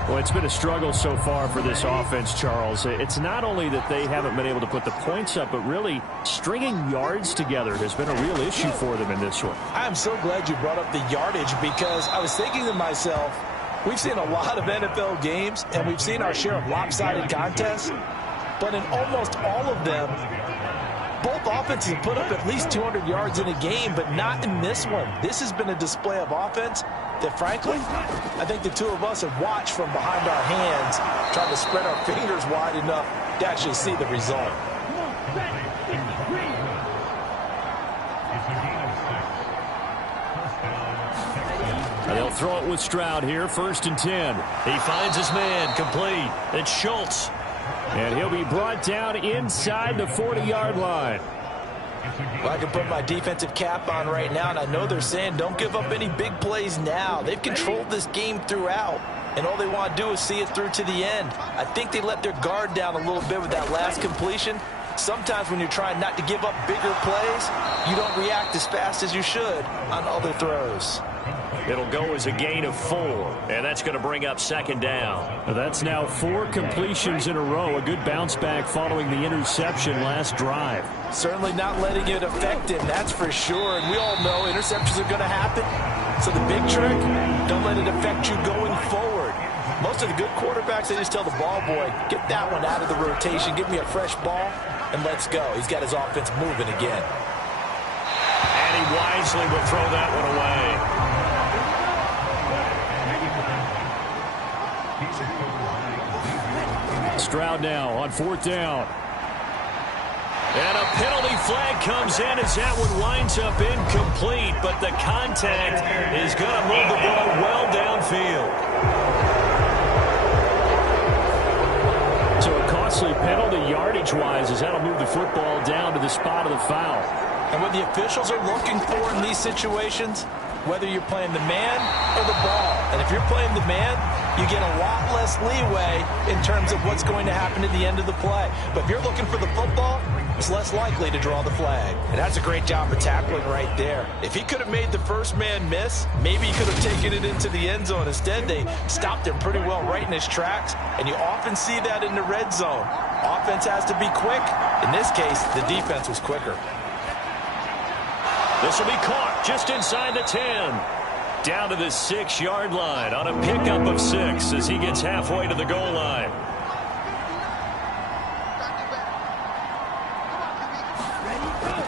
Well, it's been a struggle so far for this offense, Charles. It's not only that they haven't been able to put the points up, but really stringing yards together has been a real issue for them in this one. I am so glad you brought up the yardage, because I was thinking to myself, we've seen a lot of NFL games, and we've seen our share of lopsided contests, but in almost all of them, both offenses have put up at least 200 yards in a game, but not in this one. This has been a display of offense that, frankly, I think the two of us have watched from behind our hands, trying to spread our fingers wide enough to actually see the result. They'll throw it with Stroud here, 1st and 10. He finds his man, complete. It's Schultz. And he'll be brought down inside the 40-yard line. Well, I can put my defensive cap on right now, and I know they're saying don't give up any big plays now. They've controlled this game throughout, and all they want to do is see it through to the end. I think they let their guard down a little bit with that last completion. Sometimes when you're trying not to give up bigger plays, you don't react as fast as you should on other throws. It'll go as a gain of 4, and that's going to bring up 2nd down. That's now 4 completions in a row. A good bounce back following the interception last drive. Certainly not letting it affect him, that's for sure. And we all know interceptions are going to happen. So the big trick, don't let it affect you going forward. Most of the good quarterbacks, they just tell the ball boy, get that one out of the rotation, give me a fresh ball, and let's go. He's got his offense moving again. And he wisely will throw that one away. Stroud now on 4th down. And a penalty flag comes in as that one winds up incomplete, but the contact is going to move the ball well downfield. So a costly penalty yardage-wise as that'll move the football down to the spot of the foul. And what the officials are looking for in these situations, whether you're playing the man or the ball. And if you're playing the man, you get a lot less leeway in terms of what's going to happen at the end of the play. But if you're looking for the football, it's less likely to draw the flag. And that's a great job of tackling right there. If he could have made the first man miss, maybe he could have taken it into the end zone. Instead, they stopped him pretty well right in his tracks. And you often see that in the red zone. Offense has to be quick. In this case, the defense was quicker. This will be caught just inside the 10. Down to the 6-yard line on a pickup of 6 as he gets halfway to the goal line.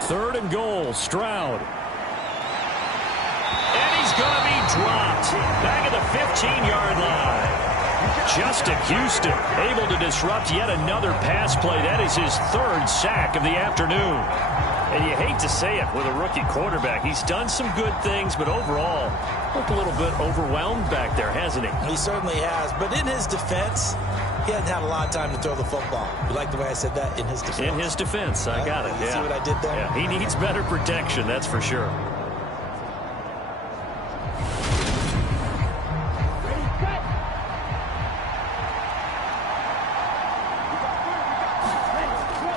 Third and goal, Stroud. And he's going to be dropped back at the 15-yard line. Justin Houston able to disrupt yet another pass play. That is his 3rd sack of the afternoon. And you hate to say it with a rookie quarterback. He's done some good things, but overall, looked a little bit overwhelmed back there, hasn't he? He certainly has. But in his defense, he hasn't had a lot of time to throw the football. You like the way I said that? In his defense. In his defense. I got it. You see what I did there? Yeah, he needs better protection, that's for sure.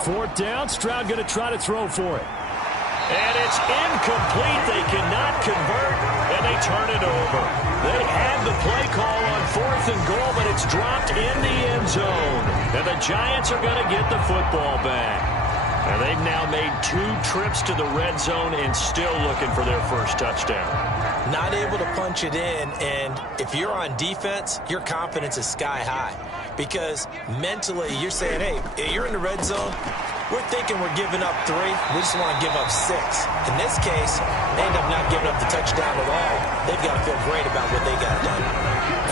Fourth down, Stroud going to try to throw for it. And it's incomplete. They cannot convert, and they turn it over. They had the play call on 4th and goal, but it's dropped in the end zone. And the Giants are going to get the football back. And they've now made 2 trips to the red zone and still looking for their first touchdown. Not able to punch it in, and if you're on defense, your confidence is sky high. Because mentally, you're saying, hey, you're in the red zone. We're thinking we're giving up 3. We just want to give up 6. In this case, they end up not giving up the touchdown at all. They've got to feel great about what they got done.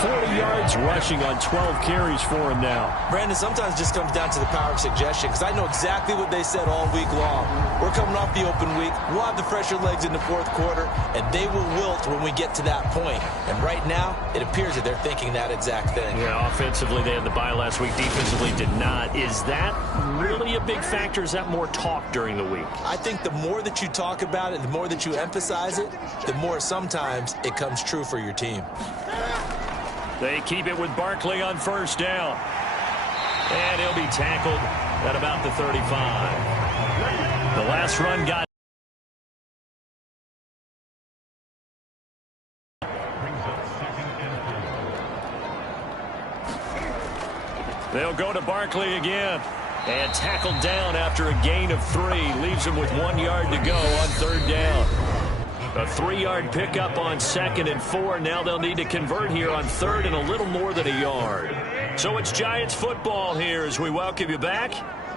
40 yards rushing on 12 carries for him now. Brandon, sometimes it just comes down to the power of suggestion, because I know exactly what they said all week long. We're coming off the open week. We'll have the fresher legs in the fourth quarter, and they will wilt when we get to that point. And right now, it appears that they're thinking that exact thing. Yeah, offensively, they had the bye last week. Defensively, did not. Is that really a big factor? Is that more talk during the week? I think the more that you talk about it, the more that you emphasize it, the more sometimes it comes true for your team. They keep it with Barkley on first down. And he'll be tackled at about the 35. The last run got they'll go to Barkley again. And tackled down after a gain of 3. Leaves him with 1 yard to go on third down. A 3-yard pickup on 2nd and 4. Now they'll need to convert here on 3rd and a little more than a yard. So it's Giants football here as we welcome you back.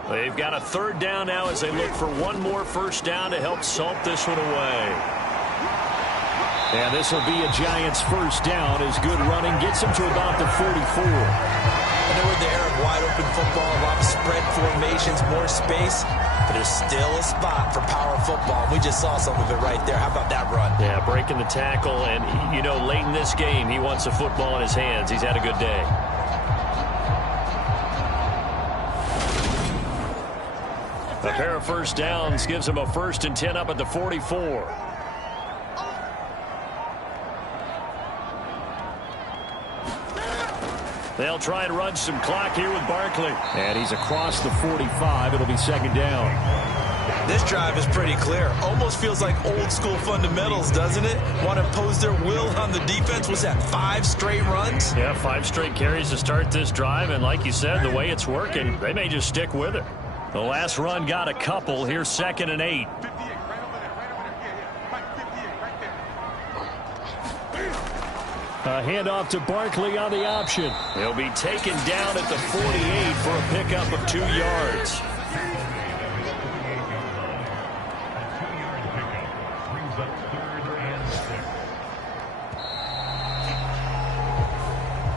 They've got a 3rd down now as they look for one more first down to help salt this one away. And this will be a Giants first down as good running gets them to about the 44. I know we're in the era of wide-open football, a lot of spread formations, more space, but there's still a spot for power football. We just saw some of it right there. How about that run? Yeah, breaking the tackle, and, you know, late in this game, he wants the football in his hands. He's had a good day. A pair of first downs gives him a 1st and 10 up at the 44. They'll try and run some clock here with Barkley. And he's across the 45. It'll be 2nd down. This drive is pretty clear. Almost feels like old school fundamentals, doesn't it? Want to impose their will on the defense. Was that 5 straight runs? Yeah, 5 straight carries to start this drive. And like you said, the way it's working, they may just stick with it. The last run got a couple. Here's 2nd and 8. A handoff to Barkley on the option. He'll be taken down at the 48 for a pickup of 2 yards.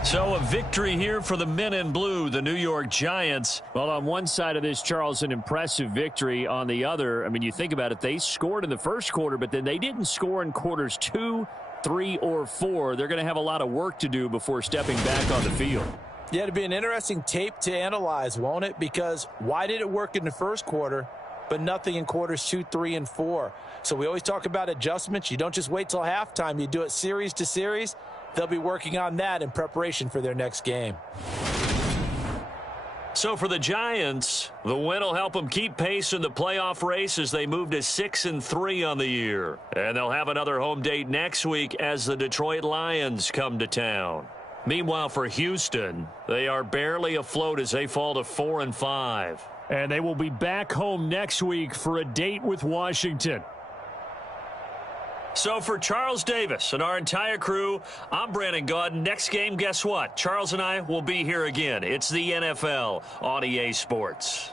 So a victory here for the men in blue, the New York Giants. Well, on one side of this, Charles, an impressive victory. On the other, I mean, you think about it, they scored in the first quarter, but then they didn't score in quarters 2, 3, or 4. They're going to have a lot of work to do before stepping back on the field. Yeah, it'll be an interesting tape to analyze, won't it? Because why did it work in the first quarter, but nothing in quarters 2, 3, and 4? So we always talk about adjustments. You don't just wait till halftime. You do it series to series. They'll be working on that in preparation for their next game. So for the Giants, the win will help them keep pace in the playoff race as they move to 6-3 on the year. And they'll have another home date next week as the Detroit Lions come to town. Meanwhile, for Houston, they are barely afloat as they fall to 4-5. And they will be back home next week for a date with Washington. So for Charles Davis and our entire crew, I'm Brandon Gaudin. Next game, guess what? Charles and I will be here again. It's the NFL on EA Sports.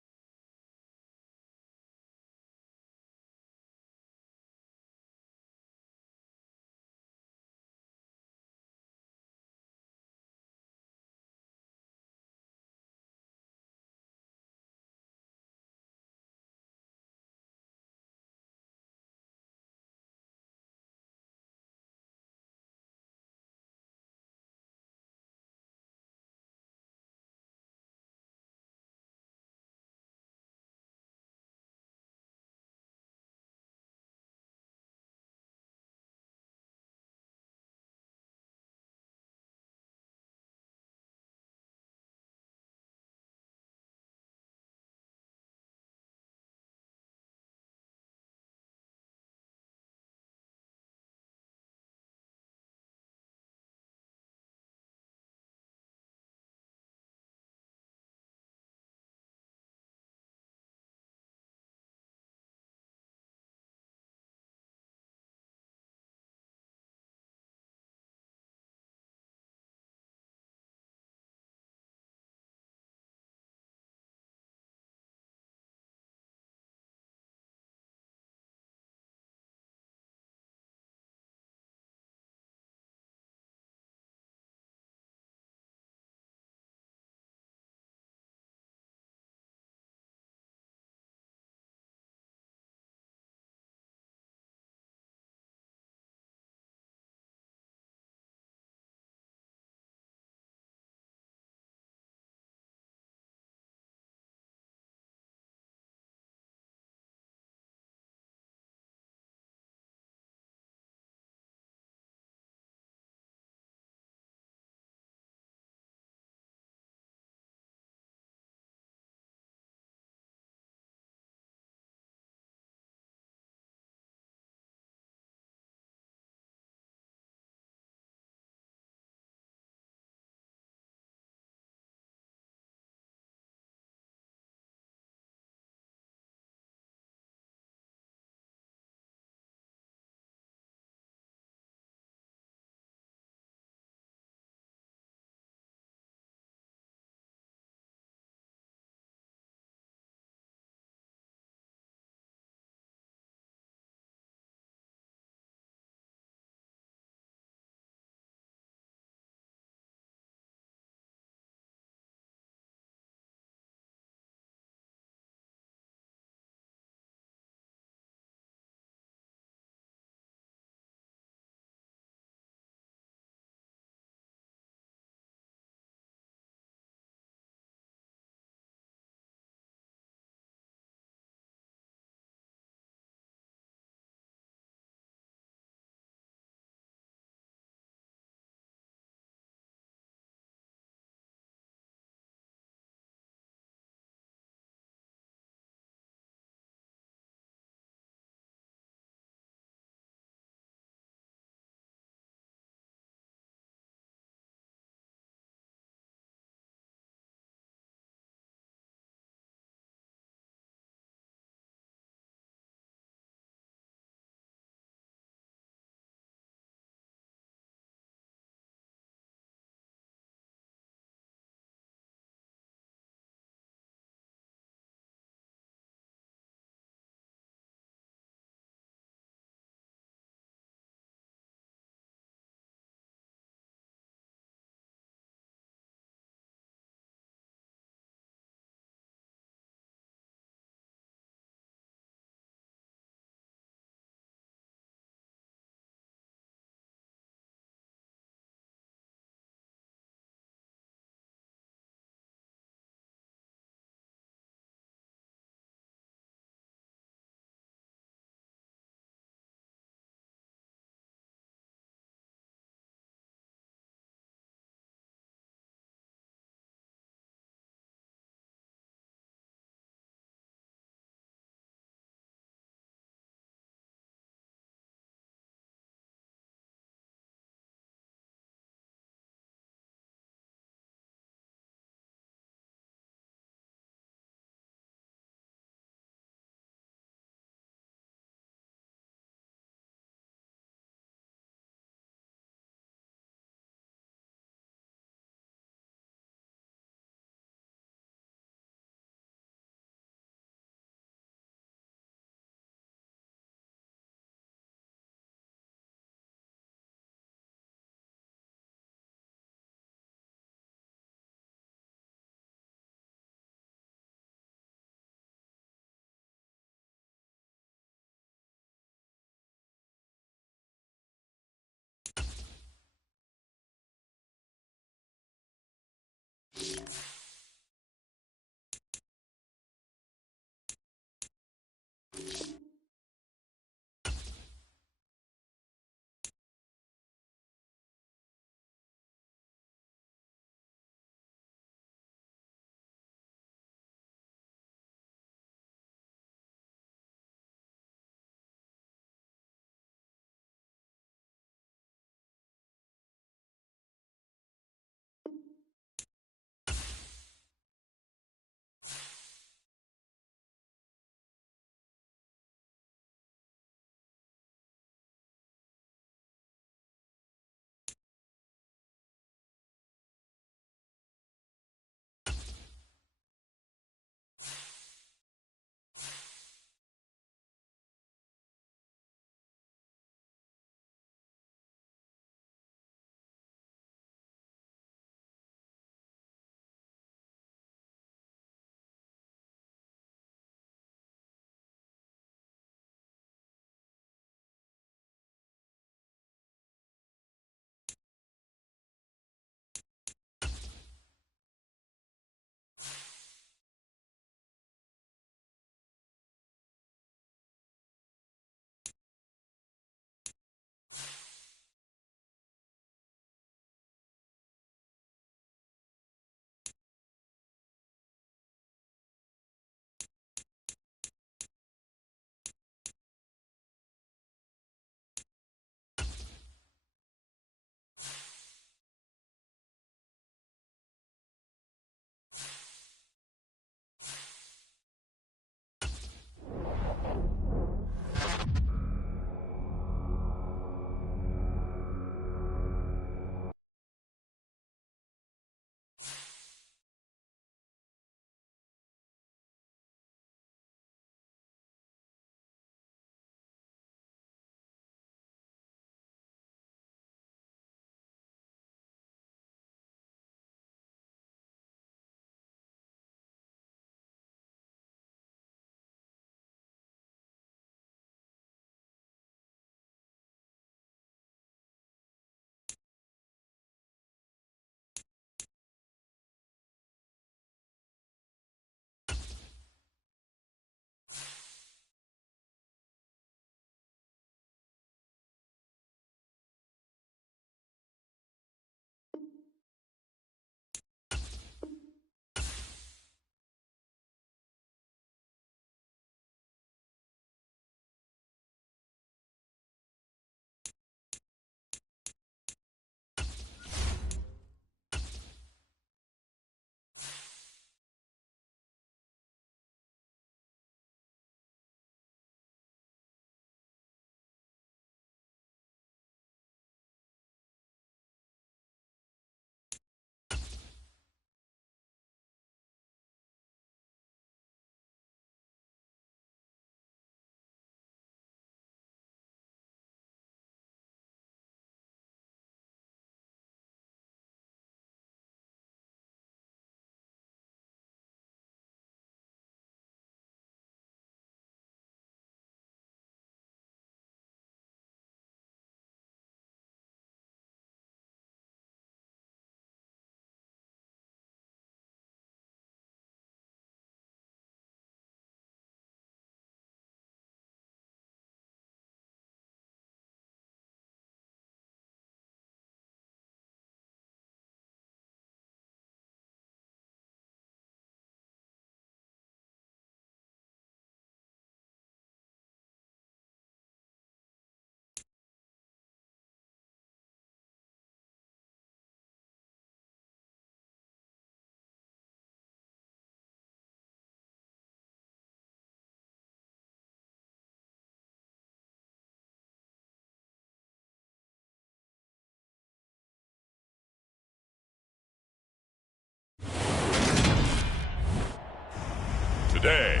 Today,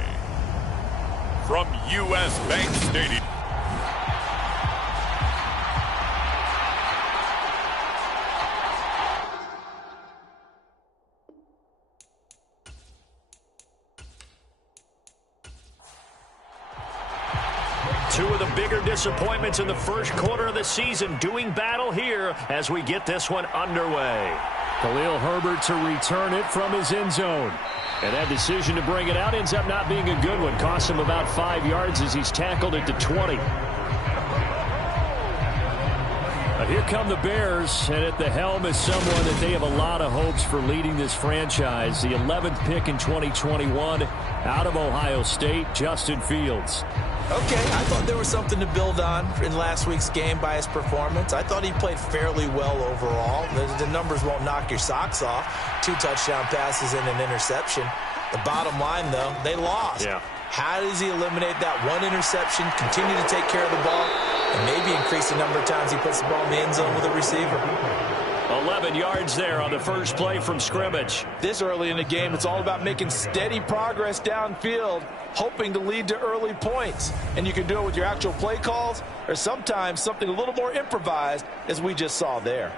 from U.S. Bank Stadium. Two of the bigger disappointments in the first quarter of the season doing battle here as we get this one underway. Khalil Herbert to return it from his end zone. And that decision to bring it out ends up not being a good one. Cost him about 5 yards as he's tackled it to 20. Here come the Bears, and at the helm is someone that they have a lot of hopes for leading this franchise. The 11th pick in 2021 out of Ohio State, Justin Fields. Okay, I thought there was something to build on in last week's game by his performance. I thought he played fairly well overall. The numbers won't knock your socks off. 2 touchdown passes and an interception. The bottom line, though, they lost. Yeah. How does he eliminate that one interception, continue to take care of the ball, and maybe increase the number of times he puts the ball in the end zone with a receiver? 11 yards there on the first play from scrimmage. This early in the game, it's all about making steady progress downfield, hoping to lead to early points. And you can do it with your actual play calls or sometimes something a little more improvised, as we just saw there.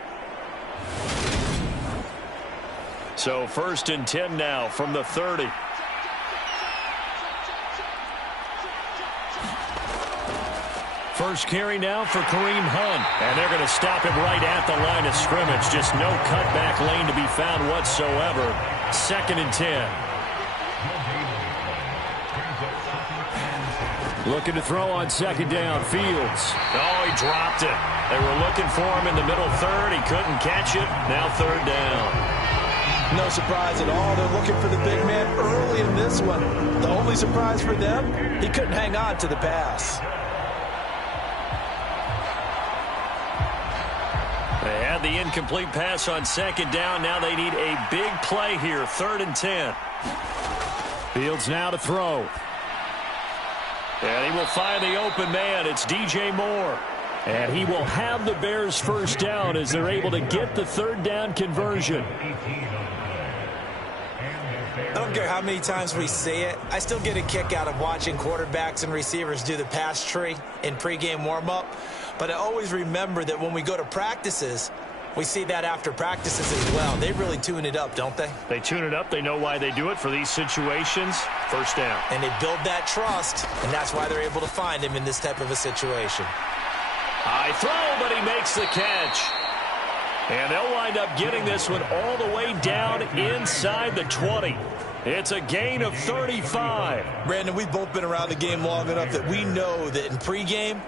So 1st and 10 now from the 30. First carry now for Kareem Hunt. And they're going to stop him right at the line of scrimmage. Just no cutback lane to be found whatsoever. 2nd and 10. Looking to throw on 2nd down, Fields. Oh, he dropped it. They were looking for him in the middle third. He couldn't catch it. Now 3rd down. No surprise at all. They're looking for the big man early in this one. The only surprise for them, he couldn't hang on to the pass. They had the incomplete pass on 2nd down. Now they need a big play here. 3rd and 10. Fields now to throw. And he will find the open man. It's DJ Moore. And he will have the Bears first down as they're able to get the 3rd down conversion. I don't care how many times we see it. I still get a kick out of watching quarterbacks and receivers do the pass tree in pregame warm-up. But I always remember that when we go to practices, we see that after practices as well. They really tune it up, don't they? They tune it up. They know why they do it for these situations. First down. And they build that trust, and that's why they're able to find him in this type of a situation. High throw, but he makes the catch. And they'll wind up getting this one all the way down inside the 20. It's a gain of 35. Brandon, we've both been around the game long enough that we know that in pregame,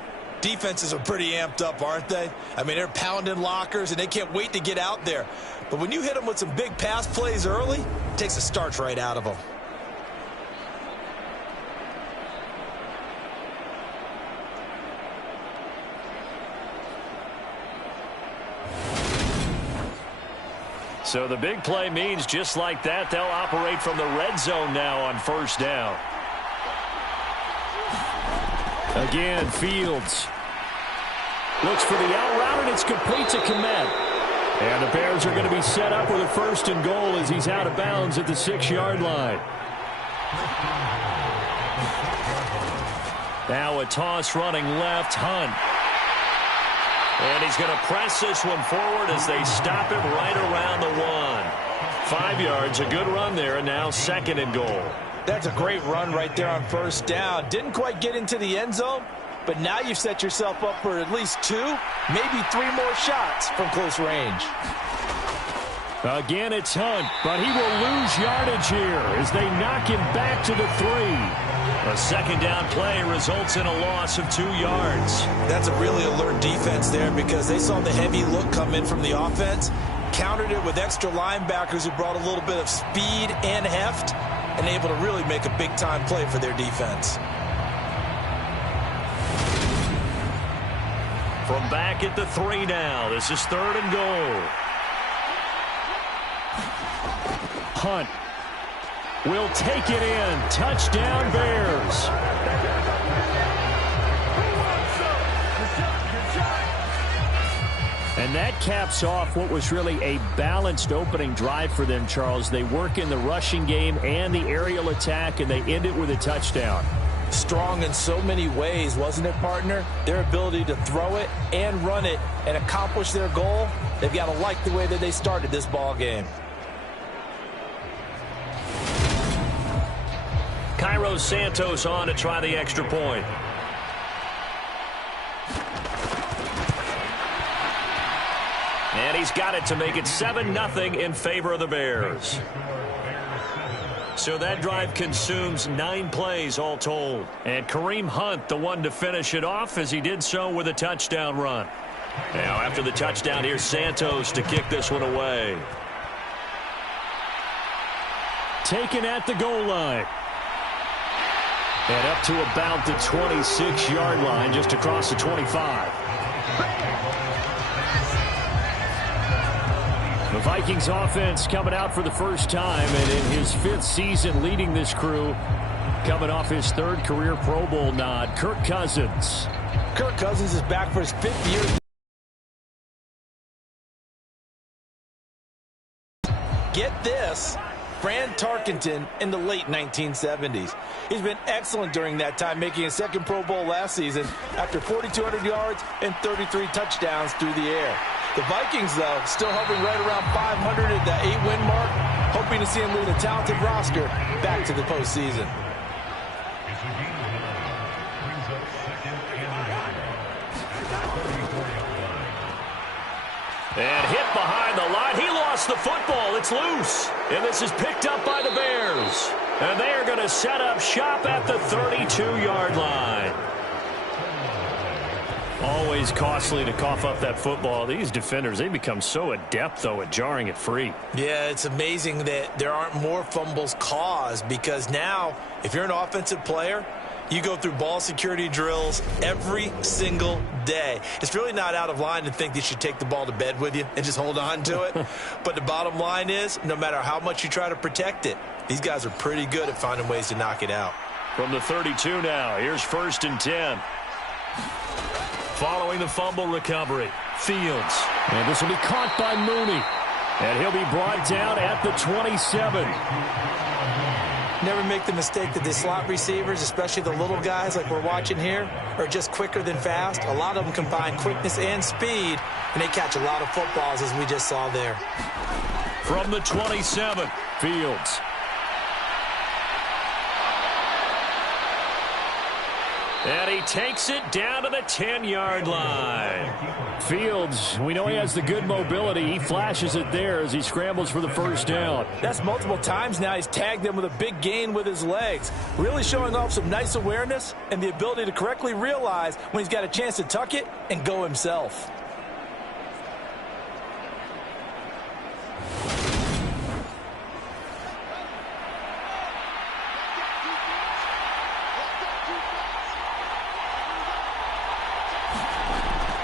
defenses are pretty amped up, aren't they? I mean, they're pounding lockers, and they can't wait to get out there. But when you hit them with some big pass plays early, it takes the starch right out of them. So the big play means just like that, they'll operate from the red zone now on 1st down. Again, Fields looks for the out route, and it's complete to Kmet. And the Bears are going to be set up with a 1st and goal as he's out of bounds at the 6-yard line. Now a toss running left, Hunt. And he's going to press this one forward as they stop him right around the 1. 5 yards, a good run there, and now 2nd and goal. That's a great run right there on 1st down. Didn't quite get into the end zone, but now you've set yourself up for at least 2, maybe 3 more shots from close range. Again, it's Hunt, but he will lose yardage here as they knock him back to the 3. A 2nd down play results in a loss of 2 yards. That's a really alert defense there because they saw the heavy look come in from the offense, countered it with extra linebackers who brought a little bit of speed and heft, and able to really make a big-time play for their defense. From back at the 3 now, this is 3rd and goal. Hunt will take it in. Touchdown, Bears. And that caps off what was really a balanced opening drive for them, Charles. They work in the rushing game and the aerial attack, and they end it with a touchdown. Strong in so many ways, wasn't it, partner? Their ability to throw it and run it and accomplish their goal, they've got to like the way that they started this ball game. Cairo Santos on to try the extra point. And he's got it to make it 7-0 in favor of the Bears. So that drive consumes 9 plays all told. And Kareem Hunt, the one to finish it off, as he did so with a touchdown run. Now after the touchdown, here's Santos to kick this one away. Taken at the goal line. And up to about the 26-yard line, just across the 25. The Vikings offense coming out for the first time, and in his 5th season leading this crew, coming off his 3rd career Pro Bowl nod, Kirk Cousins. Kirk Cousins is back for his 5th year. Get this, Fran Tarkenton in the late 1970s. He's been excellent during that time, making his 2nd Pro Bowl last season after 4,200 yards and 33 touchdowns through the air. The Vikings, though, still hovering right around 500 at the 8-win mark, hoping to see him lead a talented roster back to the postseason. And hit behind the line. He lost the football. It's loose. And this is picked up by the Bears. And they are going to set up shop at the 32-yard line. Always costly to cough up that football. These defenders, they become so adept, though, at jarring it free. Yeah, it's amazing that there aren't more fumbles caused, because now, if you're an offensive player, you go through ball security drills every single day. It's really not out of line to think that you should take the ball to bed with you and just hold on to it. But the bottom line is, no matter how much you try to protect it, these guys are pretty good at finding ways to knock it out. From the 32 now, here's 1st and 10. Following the fumble recovery, Fields. And this will be caught by Mooney. And he'll be brought down at the 27. Never make the mistake that the slot receivers, especially the little guys like we're watching here, are just quicker than fast. A lot of them combine quickness and speed, and they catch a lot of footballs, as we just saw there. From the 27, Fields. And he takes it down to the 10-yard line. Fields, we know he has the good mobility. He flashes it there as he scrambles for the first down. That's multiple times now. He's tagged them with a big gain with his legs. Really showing off some nice awareness and the ability to correctly realize when he's got a chance to tuck it and go himself.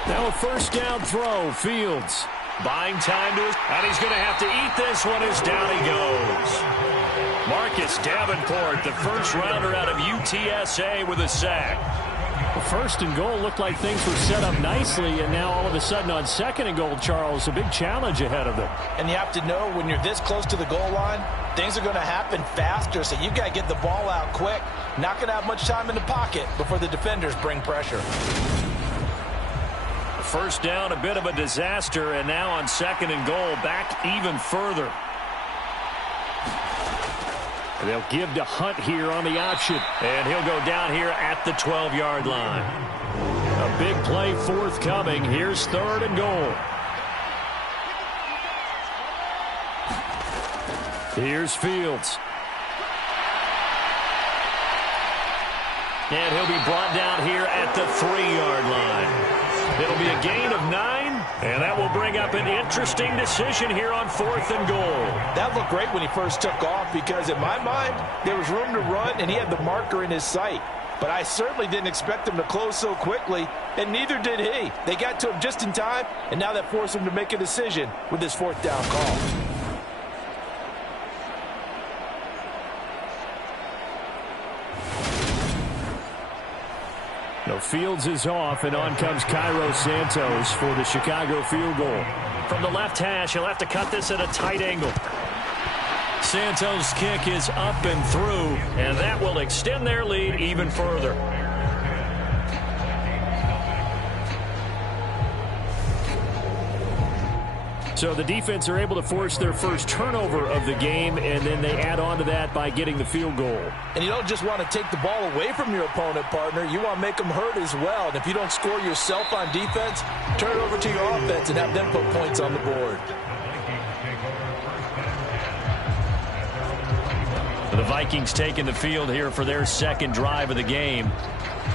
Now a first down throw, Fields. Buying time to his, and he's going to have to eat this one as down he goes. Marcus Davenport, the first rounder out of UTSA, with a sack. The 1st and goal looked like things were set up nicely, and now all of a sudden on 2nd and goal, Charles, a big challenge ahead of them. And you have to know when you're this close to the goal line, things are going to happen faster, so you've got to get the ball out quick. Not going to have much time in the pocket before the defenders bring pressure. First down, a bit of a disaster, and now on 2nd and goal, back even further. They'll give to Hunt here on the option, and he'll go down here at the 12-yard line. A big play forthcoming. Here's 3rd and goal. Here's Fields. And he'll be brought down here at the 3-yard line. It'll be a gain of 9, and that will bring up an interesting decision here on 4th and goal. That looked great when he first took off, because in my mind, there was room to run, and he had the marker in his sight. But I certainly didn't expect him to close so quickly, and neither did he. They got to him just in time, and now that forced him to make a decision with this 4th down call. No, Fields is off, and on comes Cairo Santos for the Chicago field goal. From the left hash, he'll have to cut this at a tight angle. Santos' kick is up and through, and that will extend their lead even further. So the defense are able to force their first turnover of the game, and then they add on to that by getting the field goal. And you don't just want to take the ball away from your opponent, partner. You want to make them hurt as well. And if you don't score yourself on defense, turn it over to your offense and have them put points on the board. The Vikings taking the field here for their second drive of the game.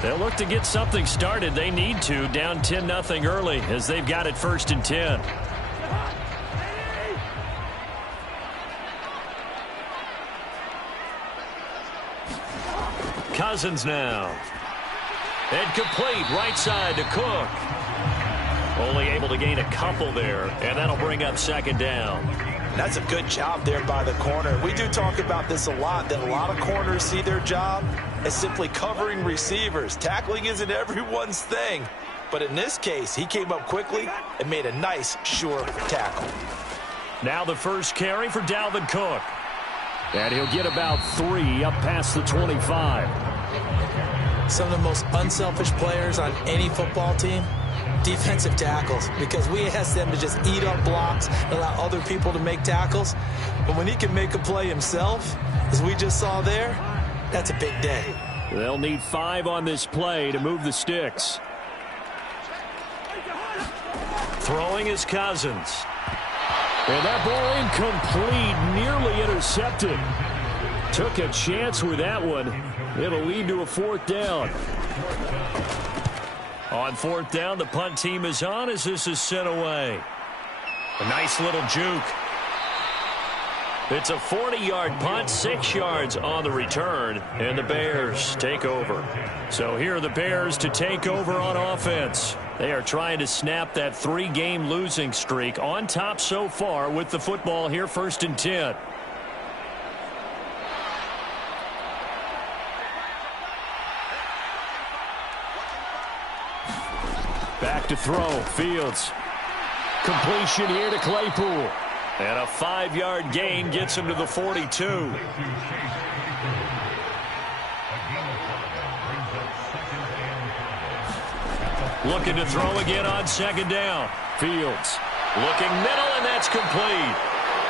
They'll look to get something started. They need to, down 10-0 early, as they've got it 1st and 10. Cousins now. And complete right side to Cook. Only able to gain a couple there, and that'll bring up 2nd down. That's a good job there by the corner. We do talk about this a lot, that a lot of corners see their job as simply covering receivers. Tackling isn't everyone's thing. But in this case, he came up quickly and made a nice, sure tackle. Now the first carry for Dalvin Cook. And he'll get about 3 up past the 25. Some of the most unselfish players on any football team, defensive tackles, because we ask them to just eat up blocks and allow other people to make tackles. But when he can make a play himself, as we just saw there, that's a big day. They'll need 5 on this play to move the sticks. Throwing is Cousins. And that ball incomplete, nearly intercepted. Took a chance with that one. It'll lead to a 4th down. On 4th down, the punt team is on as this is sent away. A nice little juke. It's a 40-yard punt, 6 yards on the return, and the Bears take over. So here are the Bears to take over on offense. They are trying to snap that 3-game losing streak, on top so far with the football here, 1st and 10. Back to throw, Fields. Completion here to Claypool. And a 5-yard gain gets him to the 42. Looking to throw again on 2nd down. Fields. Looking middle, and that's complete.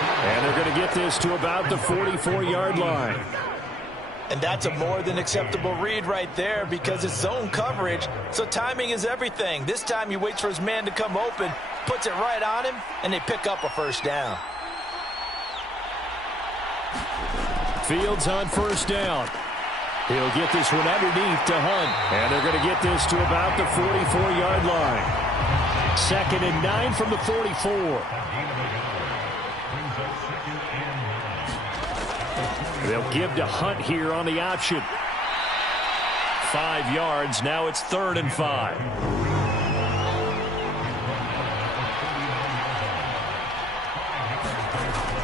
And they're going to get this to about the 44-yard line. And that's a more than acceptable read right there because it's zone coverage, so timing is everything. This time he waits for his man to come open, puts it right on him, and they pick up a 1st down. Fields on 1st down. He'll get this one underneath to Hunt. And they're going to get this to about the 44-yard line. 2nd and 9 from the 44. They'll give to Hunt here on the option. 5 yards. Now it's 3rd and 5.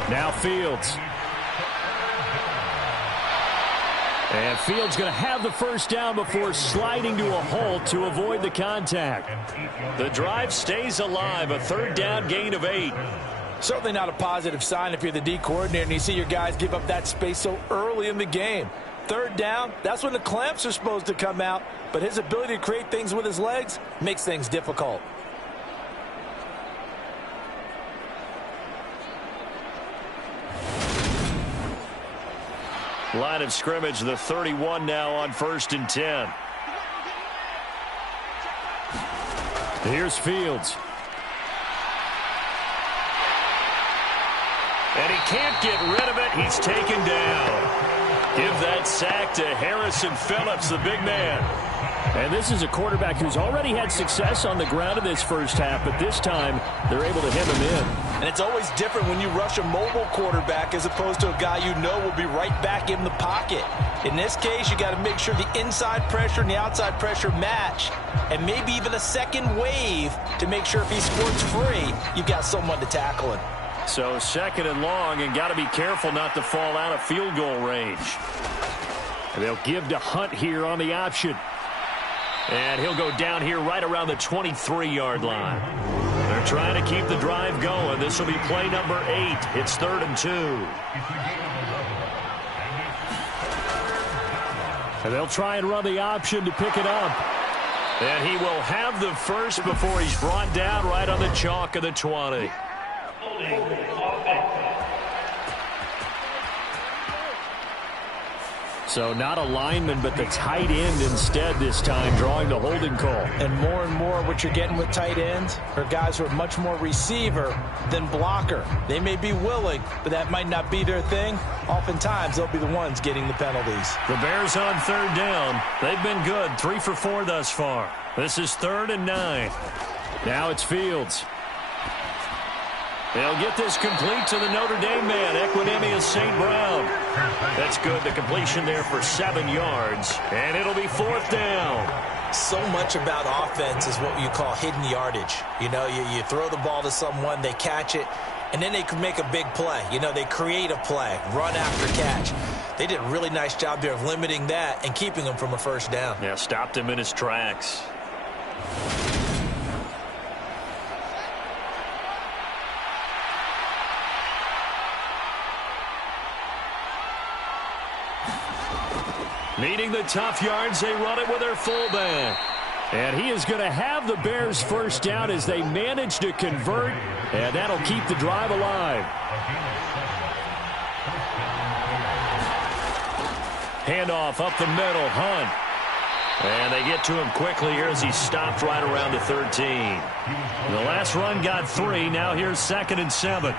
Now Fields. And Fields going to have the 1st down before sliding to a halt to avoid the contact. The drive stays alive. A 3rd down gain of 8. Certainly not a positive sign if you're the D coordinator and you see your guys give up that space so early in the game. 3rd down, that's when the clamps are supposed to come out, but his ability to create things with his legs makes things difficult. Line of scrimmage, the 31 now on 1st and 10. Here's Fields. And he can't get rid of it. He's taken down. Give that sack to Harrison Phillips, the big man. And this is a quarterback who's already had success on the ground in this 1st half, but this time they're able to hem him in. And it's always different when you rush a mobile quarterback as opposed to a guy you know will be right back in the pocket. In this case, you got to make sure the inside pressure and the outside pressure match, and maybe even a 2nd wave to make sure if he squirts free, you've got someone to tackle him. So 2nd and long, and got to be careful not to fall out of field goal range. And they'll give to Hunt here on the option. And he'll go down here right around the 23-yard line. They're trying to keep the drive going. This will be play number 8. It's 3rd and 2. And they'll try and run the option to pick it up. And he will have the first before he's brought down right on the chalk of the 20. So not a lineman, but the tight end instead this time, drawing the holding call. And more what you're getting with tight ends are guys who are much more receiver than blocker. They may be willing, but that might not be their thing. Oftentimes, they'll be the ones getting the penalties. The Bears on 3rd down. They've been good, 3 for 4 thus far. This is 3rd and 9. Now it's Fields. They'll get this complete to the Notre Dame man, Equinemius St. Brown. That's good. The completion there for 7 yards. And it'll be 4th down. So much about offense is what you call hidden yardage. You know, you throw the ball to someone, they catch it, and then they can make a big play. You know, they create a play, run after catch. They did a really nice job there of limiting that and keeping him from a first down. Yeah, stopped him in his tracks. Needing the tough yards, they run it with their fullback. And he is going to have the Bears first down as they manage to convert, and that'll keep the drive alive. Handoff up the middle, Hunt. And they get to him quickly here as he stopped right around the 13. The last run got 3. Now here's 2nd and 7.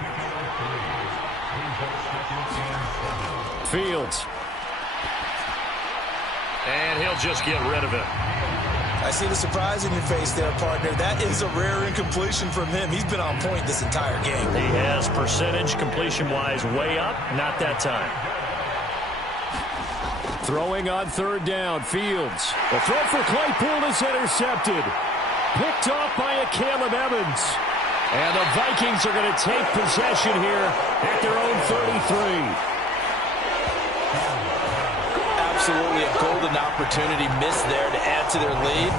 Fields. And he'll just get rid of it. I see the surprise in your face there, partner. That is a rare incompletion from him. He's been on point this entire game. He has percentage completion-wise way up. Not that time. Throwing on 3rd down, Fields. The throw for Claypool is intercepted. Picked off by a Caleb Evans. And the Vikings are going to take possession here at their own 33. Absolutely a golden opportunity missed there to add to their lead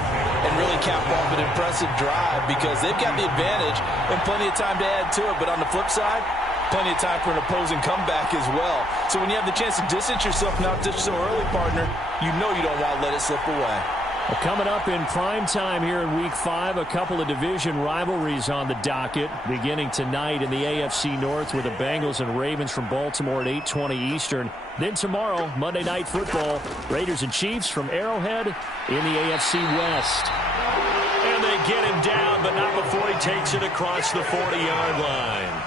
and really cap off an impressive drive because they've got the advantage and plenty of time to add to it. But on the flip side, plenty of time for an opposing comeback as well. So when you have the chance to distance yourself and not ditch so early, partner, you know you don't want to let it slip away. Well, coming up in prime time here in Week 5, a couple of division rivalries on the docket, beginning tonight in the AFC North with the Bengals and Ravens from Baltimore at 8:20 Eastern. Then tomorrow, Monday Night Football, Raiders and Chiefs from Arrowhead in the AFC West. And they get him down, but not before he takes it across the 40-yard line.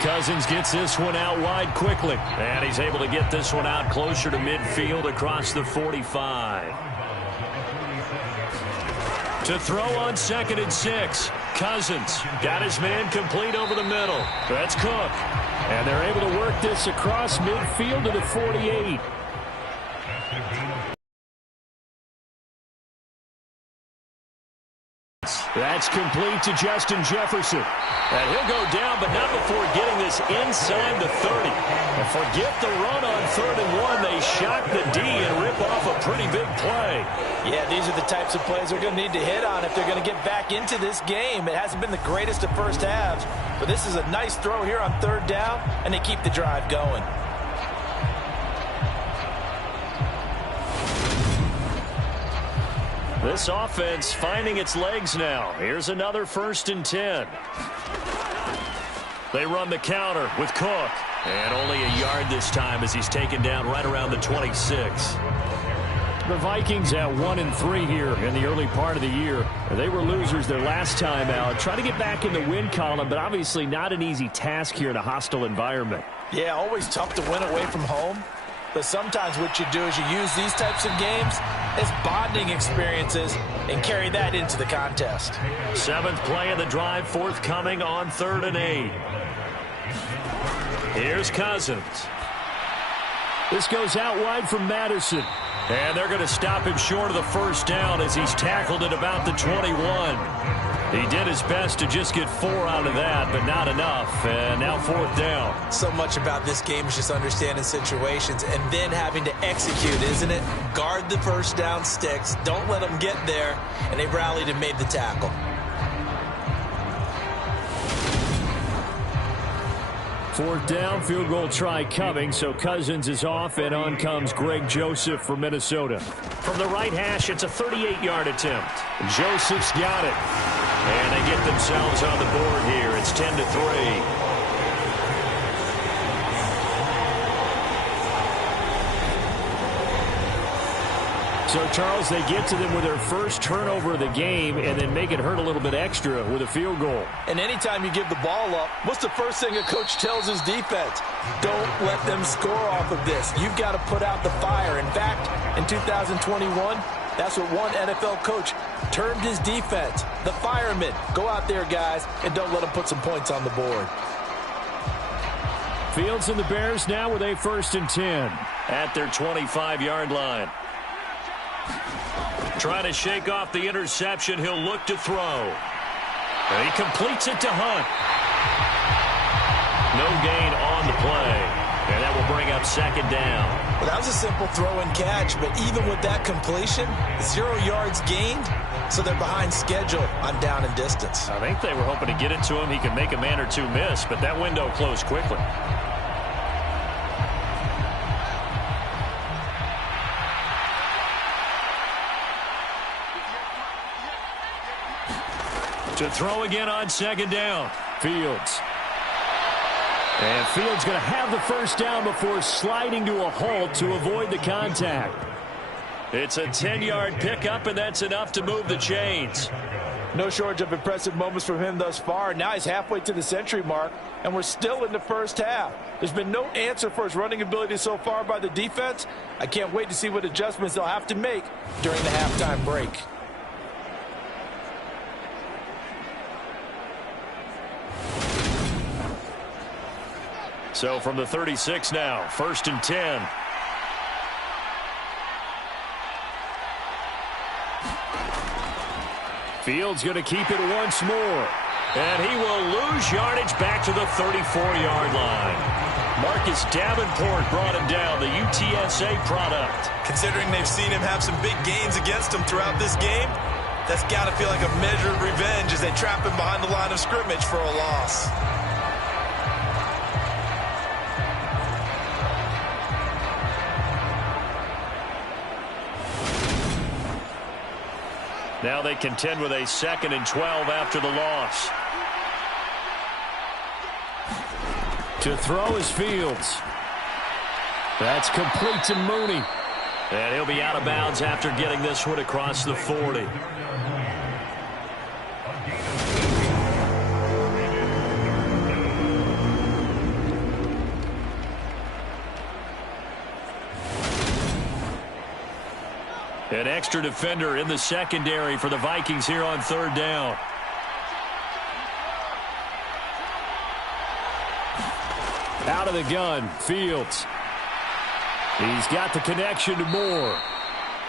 Cousins gets this one out wide quickly. And he's able to get this one out closer to midfield across the 45. To throw on 2nd and 6. Cousins got his man complete over the middle. That's Cook. And they're able to work this across midfield to the 48. That's complete to Justin Jefferson. And he'll go down, but not before getting this inside the 30. And forget the run on 3rd and 1. They shock the D and rip off a pretty big play. Yeah, these are the types of plays they're going to need to hit on if they're going to get back into this game. It hasn't been the greatest of first halves, but this is a nice throw here on 3rd down, and they keep the drive going. This offense finding its legs now. Here's another 1st and 10. They run the counter with Cook. And only a yard this time as he's taken down right around the 26. The Vikings at 1-3 here in the early part of the year. They were losers their last time out. Trying to get back in the win column, but obviously not an easy task here in a hostile environment. Yeah, always tough to win away from home. But sometimes what you do is you use these types of games as bonding experiences and carry that into the contest. 7th play of the drive forthcoming on 3rd and 8. Here's Cousins. This goes out wide from Madison. And they're going to stop him short of the first down as he's tackled at about the 21. He did his best to just get 4 out of that, but not enough. And now 4th down. So much about this game is just understanding situations and then having to execute, isn't it? Guard the first down sticks. Don't let them get there. And they rallied and made the tackle. Fourth down, field goal try coming, so Cousins is off, and on comes Greg Joseph from Minnesota. From the right hash, it's a 38-yard attempt. Joseph's got it. And they get themselves on the board here. It's 10-3. So, Charles, they get to them with their first turnover of the game and then make it hurt a little bit extra with a field goal. And anytime you give the ball up, what's the first thing a coach tells his defense? Don't let them score off of this. You've got to put out the fire. In fact, in 2021, that's what one NFL coach termed his defense, the firemen. Go out there, guys, and don't let them put some points on the board. Fields and the Bears now with a 1st and 10. At their 25-yard line. Trying to shake off the interception. He'll look to throw. And he completes it to Hunt. No gain on the play. And that will bring up 2nd down. Well, that was a simple throw and catch, but even with that completion, 0 yards gained, so they're behind schedule on down and distance. I think they were hoping to get it to him. He could make a man or two miss, but that window closed quickly. To throw again on 2nd down. Fields. And Fields going to have the first down before sliding to a halt to avoid the contact. It's a 10-yard pickup, and that's enough to move the chains. No shortage of impressive moments from him thus far. Now he's halfway to the century mark, and we're still in the first half. There's been no answer for his running ability so far by the defense. I can't wait to see what adjustments they'll have to make during the halftime break. So from the 36 now, 1st and 10. Fields going to keep it once more. And he will lose yardage back to the 34-yard line. Marcus Davenport brought him down, the UTSA product. Considering they've seen him have some big gains against him throughout this game, that's got to feel like a measure of revenge as they trap him behind the line of scrimmage for a loss. Now they contend with a 2nd and 12 after the loss. To throw is Fields. That's complete to Mooney. And he'll be out of bounds after getting this one across the 40. An extra defender in the secondary for the Vikings here on 3rd down. Out of the gun, Fields. He's got the connection to Moore.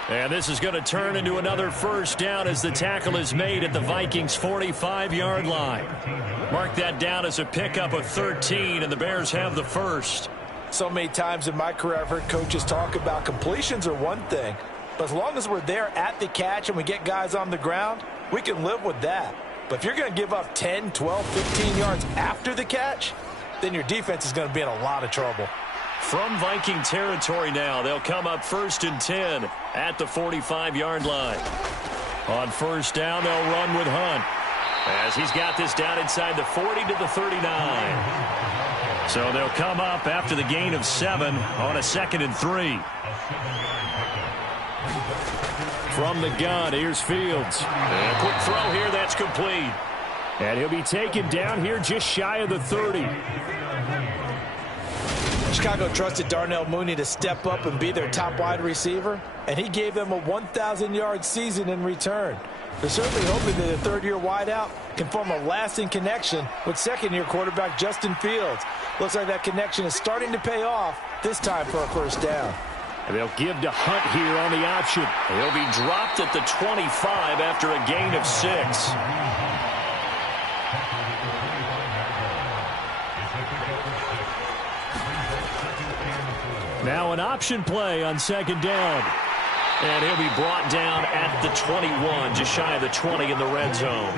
And this is going to turn into another first down as the tackle is made at the Vikings' 45-yard line. Mark that down as a pickup of 13, and the Bears have the first. So many times in my career I've heard coaches talk about completions are one thing, but as long as we're there at the catch and we get guys on the ground, we can live with that. But if you're going to give up 10, 12, 15 yards after the catch, then your defense is going to be in a lot of trouble. From Viking territory now, they'll come up 1st and 10 at the 45-yard line. On 1st down, they'll run with Hunt as he's got this down inside the 40 to the 39. So they'll come up after the gain of 7 on a 2nd and 3. From the gun, here's Fields. And a quick throw here, that's complete. And he'll be taken down here just shy of the 30. Chicago trusted Darnell Mooney to step up and be their top wide receiver, and he gave them a 1,000-yard season in return. They're certainly hoping that a third-year wideout can form a lasting connection with second-year quarterback Justin Fields. Looks like that connection is starting to pay off, this time for a first down. And they'll give to Hunt here on the option. He'll be dropped at the 25 after a gain of 6. Now an option play on second down. And he'll be brought down at the 21, just shy of the 20 in the red zone.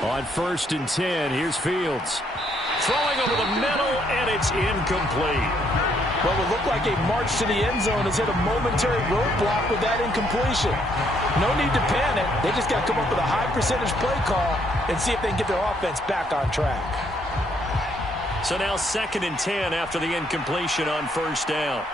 On 1st and 10, here's Fields. Throwing over the middle, and it's incomplete. What would look like a march to the end zone has hit a momentary roadblock with that incompletion. No need to panic. They just got to come up with a high percentage play call and see if they can get their offense back on track. So now 2nd and 10 after the incompletion on 1st down.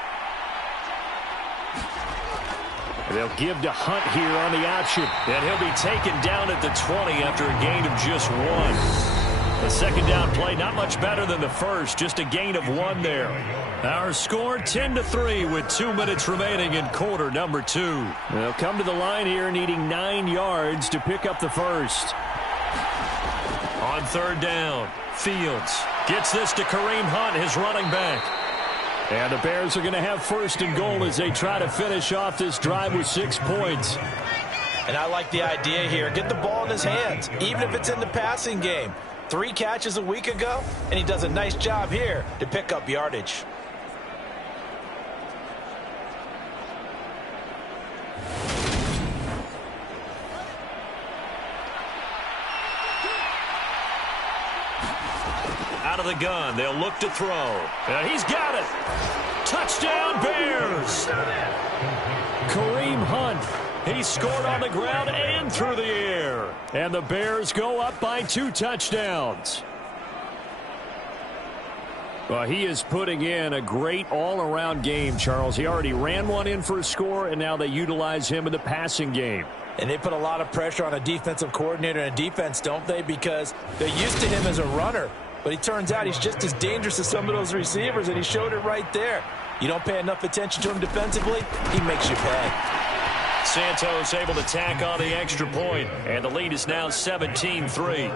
They'll give to Hunt here on the option. And he'll be taken down at the 20 after a gain of just 1. The second down play, not much better than the first, just a gain of 1 there. Our score 10-3 with 2 minutes remaining in quarter number 2. They'll come to the line here needing 9 yards to pick up the first. On 3rd down, Fields gets this to Kareem Hunt, his running back. And the Bears are going to have 1st and goal as they try to finish off this drive with 6 points. And I like the idea here. Get the ball in his hands, even if it's in the passing game. 3 catches a week ago, and he does a nice job here to pick up yardage. Out of the gun, they'll look to throw. And he's got it. Touchdown, Bears. Kareem Hunt. He scored on the ground and through the air. And the Bears go up by 2 touchdowns. Well, he is putting in a great all-around game, Charles. He already ran one in for a score, and now they utilize him in the passing game. And they put a lot of pressure on a defensive coordinator and a defense, don't they? Because they're used to him as a runner. But he turns out he's just as dangerous as some of those receivers, and he showed it right there. You don't pay enough attention to him defensively, he makes you pay. Santos able to tack on the extra point, and the lead is now 17-3.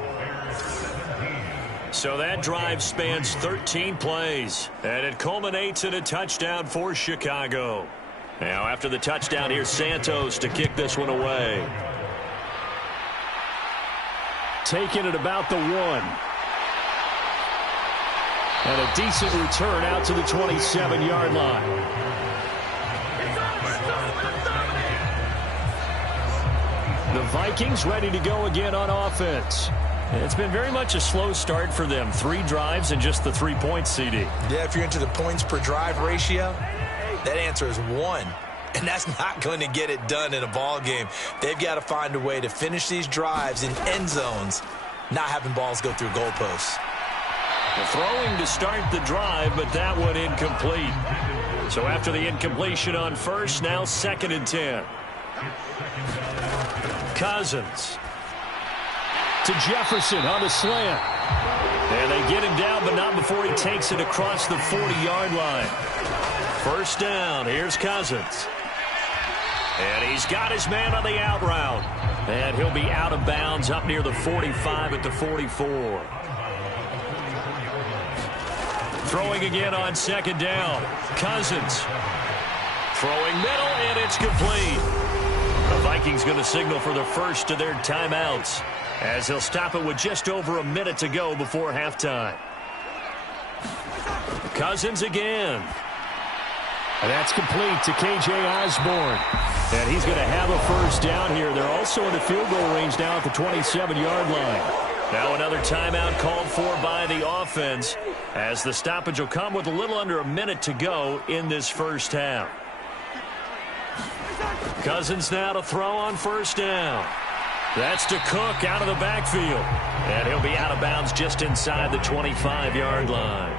So that drive spans 13 plays, and it culminates in a touchdown for Chicago. Now after the touchdown, here's Santos to kick this one away. Taking it about the 1. And a decent return out to the 27-yard line. The Vikings ready to go again on offense. It's been very much a slow start for them. 3 drives and just the 3 points, CD. Yeah, if you're into the points per drive ratio, that answer is 1. And that's not going to get it done in a ball game. They've got to find a way to finish these drives in end zones, not having balls go through goalposts. The throwing to start the drive, but that one incomplete. So after the incompletion on 1st, now 2nd and 10. Cousins. To Jefferson on the slant. And they get him down, but not before he takes it across the 40-yard line. 1st down, here's Cousins. And he's got his man on the out route. And he'll be out of bounds up near the 45 at the 44. Throwing again on 2nd down. Cousins. Throwing middle, and it's complete. The Vikings going to signal for the first of their timeouts, as he'll stop it with just over a minute to go before halftime. Cousins again. And that's complete to K.J. Osborne. And he's going to have a 1st down here. They're also in the field goal range now at the 27-yard line. Now another timeout called for by the offense, as the stoppage will come with a little under a minute to go in this first half. Cousins now to throw on 1st down. That's to Cook out of the backfield. And he'll be out of bounds just inside the 25-yard line.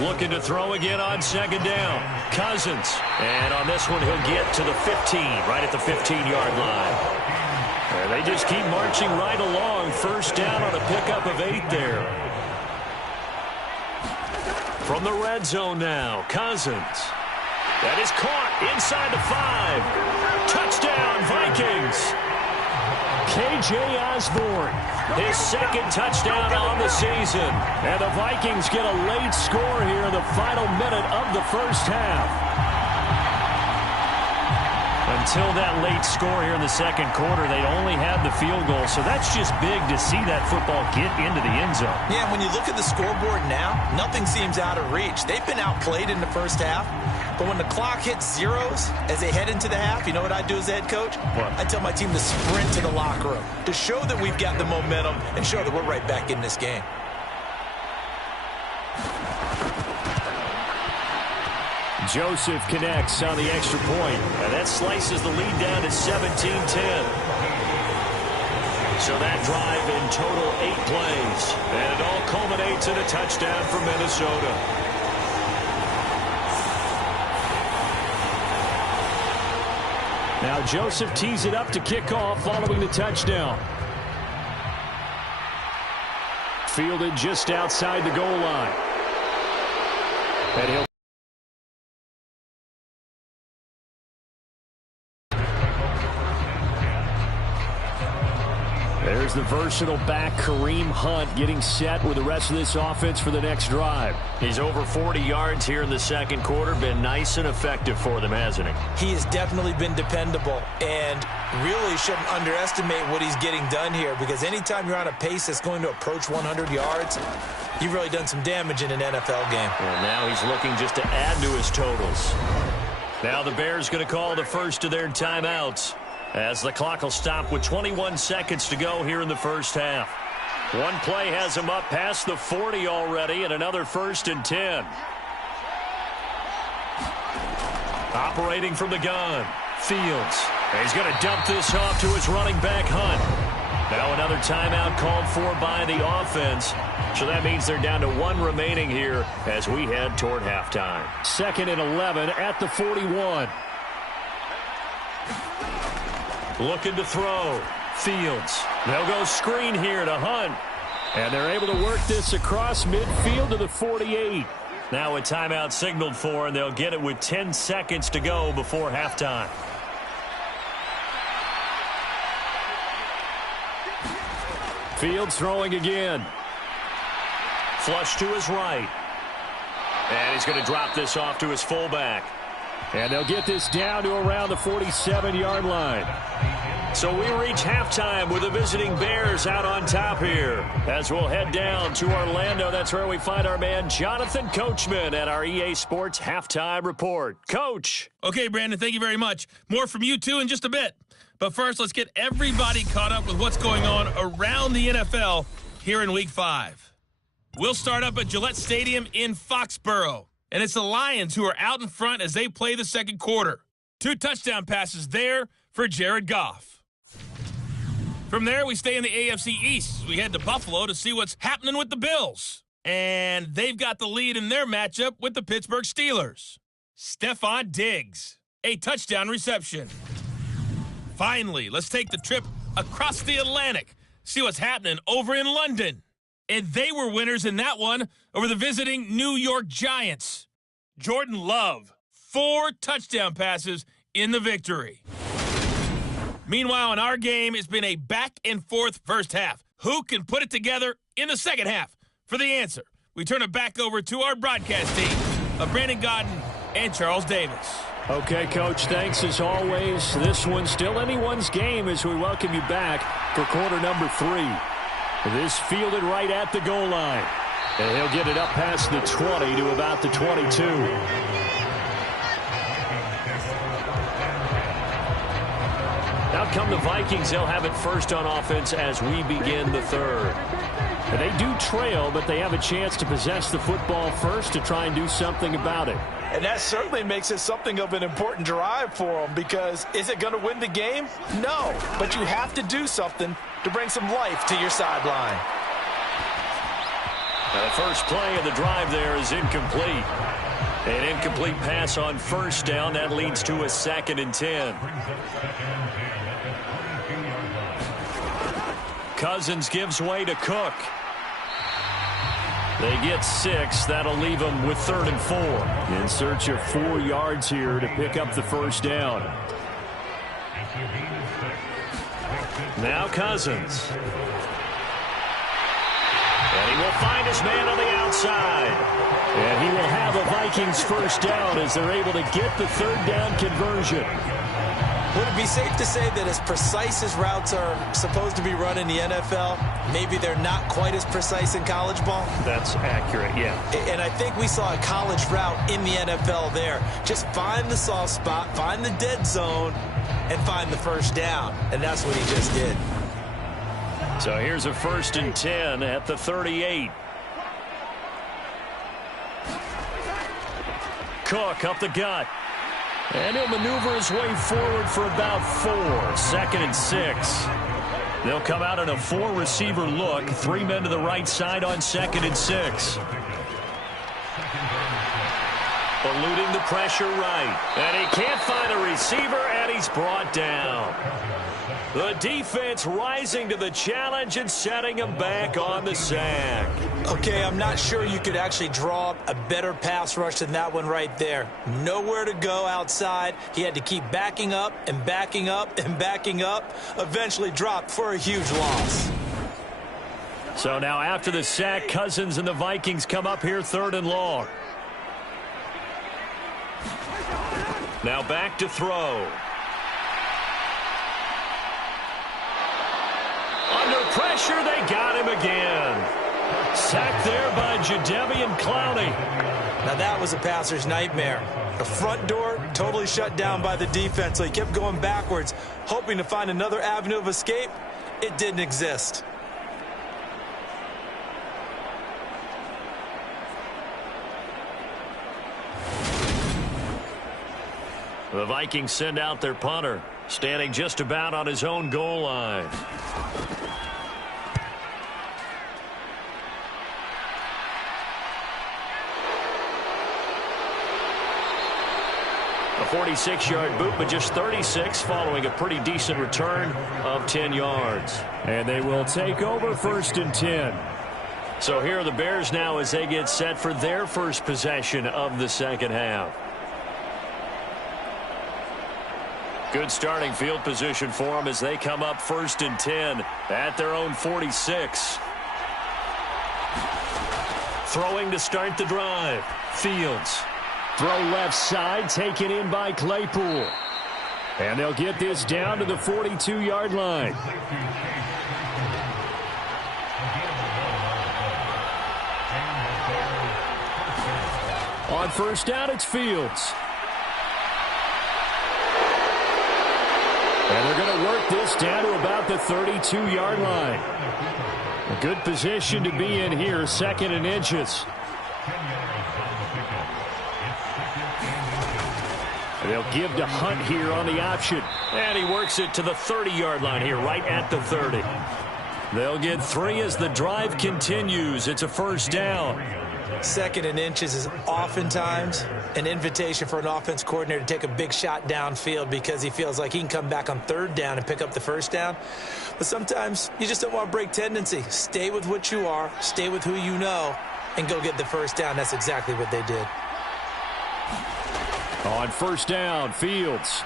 Looking to throw again on 2nd down. Cousins. And on this one, he'll get to the 15, right at the 15-yard line. And they just keep marching right along. 1st down on a pickup of 8 there. From the red zone now, Cousins. That is caught inside the 5. Touchdown, Vikings. K.J. Osborne. His second touchdown on the season. And the Vikings get a late score here in the final minute of the first half. Until that late score here in the second quarter, they'd only had the field goal, so that's just big to see that football get into the end zone. Yeah, when you look at the scoreboard now, nothing seems out of reach. They've been outplayed in the first half, but when the clock hits zeros as they head into the half, you know what I do as the head coach? What? I tell my team to sprint to the locker room to show that we've got the momentum and show that we're right back in this game. Joseph connects on the extra point. And that slices the lead down to 17-10. So that drive in total 8 plays. And it all culminates in a touchdown for Minnesota. Now Joseph tees it up to kick off following the touchdown. Fielded just outside the goal line. And he'll There's the versatile back, Kareem Hunt, getting set with the rest of this offense for the next drive. He's over 40 yards here in the second quarter. Been nice and effective for them, hasn't he? He has definitely been dependable and really shouldn't underestimate what he's getting done here, because anytime you're on a pace that's going to approach 100 yards, you've really done some damage in an NFL game. And now he's looking just to add to his totals. Now the Bears going to call the first of their timeouts, as the clock will stop with 21 seconds to go here in the first half. One play has him up past the 40 already, and another 1st and 10. Operating from the gun, Fields. And he's going to dump this off to his running back, Hunt. Now another timeout called for by the offense. So that means they're down to 1 remaining here as we head toward halftime. 2nd and 11 at the 41. Looking to throw. Fields. They'll go screen here to Hunt. And they're able to work this across midfield to the 48. Now a timeout signaled for, and they'll get it with 10 seconds to go before halftime. Fields throwing again. Flush to his right. And he's going to drop this off to his fullback. And they'll get this down to around the 47-yard line. So we reach halftime with the visiting Bears out on top here. As we'll head down to Orlando, that's where we find our man Jonathan Coachman at our EA Sports Halftime Report. Coach. Okay, Brandon, thank you very much. More from you two in just a bit. But first, let's get everybody caught up with what's going on around the NFL here in Week 5. We'll start up at Gillette Stadium in Foxborough. And it's the Lions who are out in front as they play the second quarter. 2 touchdown passes there for Jared Goff. From there, we stay in the AFC East. We head to Buffalo to see what's happening with the Bills. And they've got the lead in their matchup with the Pittsburgh Steelers. Stephon Diggs, a touchdown reception. Finally, let's take the trip across the Atlantic, see what's happening over in London. And they were winners in that one over the visiting New York Giants. Jordan Love, 4 touchdown passes in the victory. Meanwhile, in our game, it's been a back-and-forth first half. Who can put it together in the second half? For the answer, we turn it back over to our broadcast team of Brandon Godden and Charles Davis. Okay, Coach, thanks as always. This one's still anyone's game as we welcome you back for quarter number 3. This fielded right at the goal line. And he'll get it up past the 20 to about the 22. Out come the Vikings. They'll have it first on offense as we begin the third. And they do trail, but they have a chance to possess the football first to try and do something about it. And that certainly makes it something of an important drive for them, because is it going to win the game? No, but you have to do something to bring some life to your sideline. The first play of the drive there is incomplete. An incomplete pass on first down. That leads to a 2nd and 10. Cousins gives way to Cook. They get 6. That'll leave them with 3rd and 4. In search of 4 yards here to pick up the first down. Now Cousins. And he will find his man on the outside. And he will have a Vikings first down as they're able to get the third down conversion. Would it be safe to say that as precise as routes are supposed to be run in the NFL, maybe they're not quite as precise in college ball? That's accurate, yeah. And I think we saw a college route in the NFL there. Just find the soft spot, find the dead zone, and find the first down. And that's what he just did. So here's a 1st and 10 at the 38. Cook up the gut. And he'll maneuver his way forward for about 4. 2nd and 6. They'll come out in a 4-receiver look. 3 men to the right side on 2nd and 6. Eluding the pressure right. And he can't find a receiver, and he's brought down. The defense rising to the challenge and setting him back on the sack. Okay, I'm not sure you could actually draw up a better pass rush than that one right there. Nowhere to go outside. He had to keep backing up and backing up and backing up. Eventually dropped for a huge loss. So now after the sack, Cousins and the Vikings come up here 3rd and long. Now back to throw. Under pressure, they got him again. Sacked there by Jadeveon Clowney. Now that was a passer's nightmare. The front door totally shut down by the defense, so he kept going backwards, hoping to find another avenue of escape. It didn't exist. The Vikings send out their punter, standing just about on his own goal line. A 46-yard boot, but just 36 following a pretty decent return of 10 yards. And they will take over 1st and 10. So here are the Bears now as they get set for their first possession of the second half. Good starting field position for them as they come up 1st and 10 at their own 46. Throwing to start the drive. Fields. Throw left side, taken in by Claypool. And they'll get this down to the 42-yard line. On 1st down, it's Fields. And they're going to work this down to about the 32-yard line. A good position to be in here, 2nd and inches. They'll give to Hunt here on the option. And he works it to the 30-yard line here, right at the 30. They'll get 3 as the drive continues. It's a 1st down. 2nd and inches is oftentimes an invitation for an offense coordinator to take a big shot downfield because he feels like he can come back on 3rd down and pick up the 1st down. But sometimes you just don't want to break tendency. Stay with what you are, stay with who you know, and go get the 1st down. That's exactly what they did. On 1st down, Fields.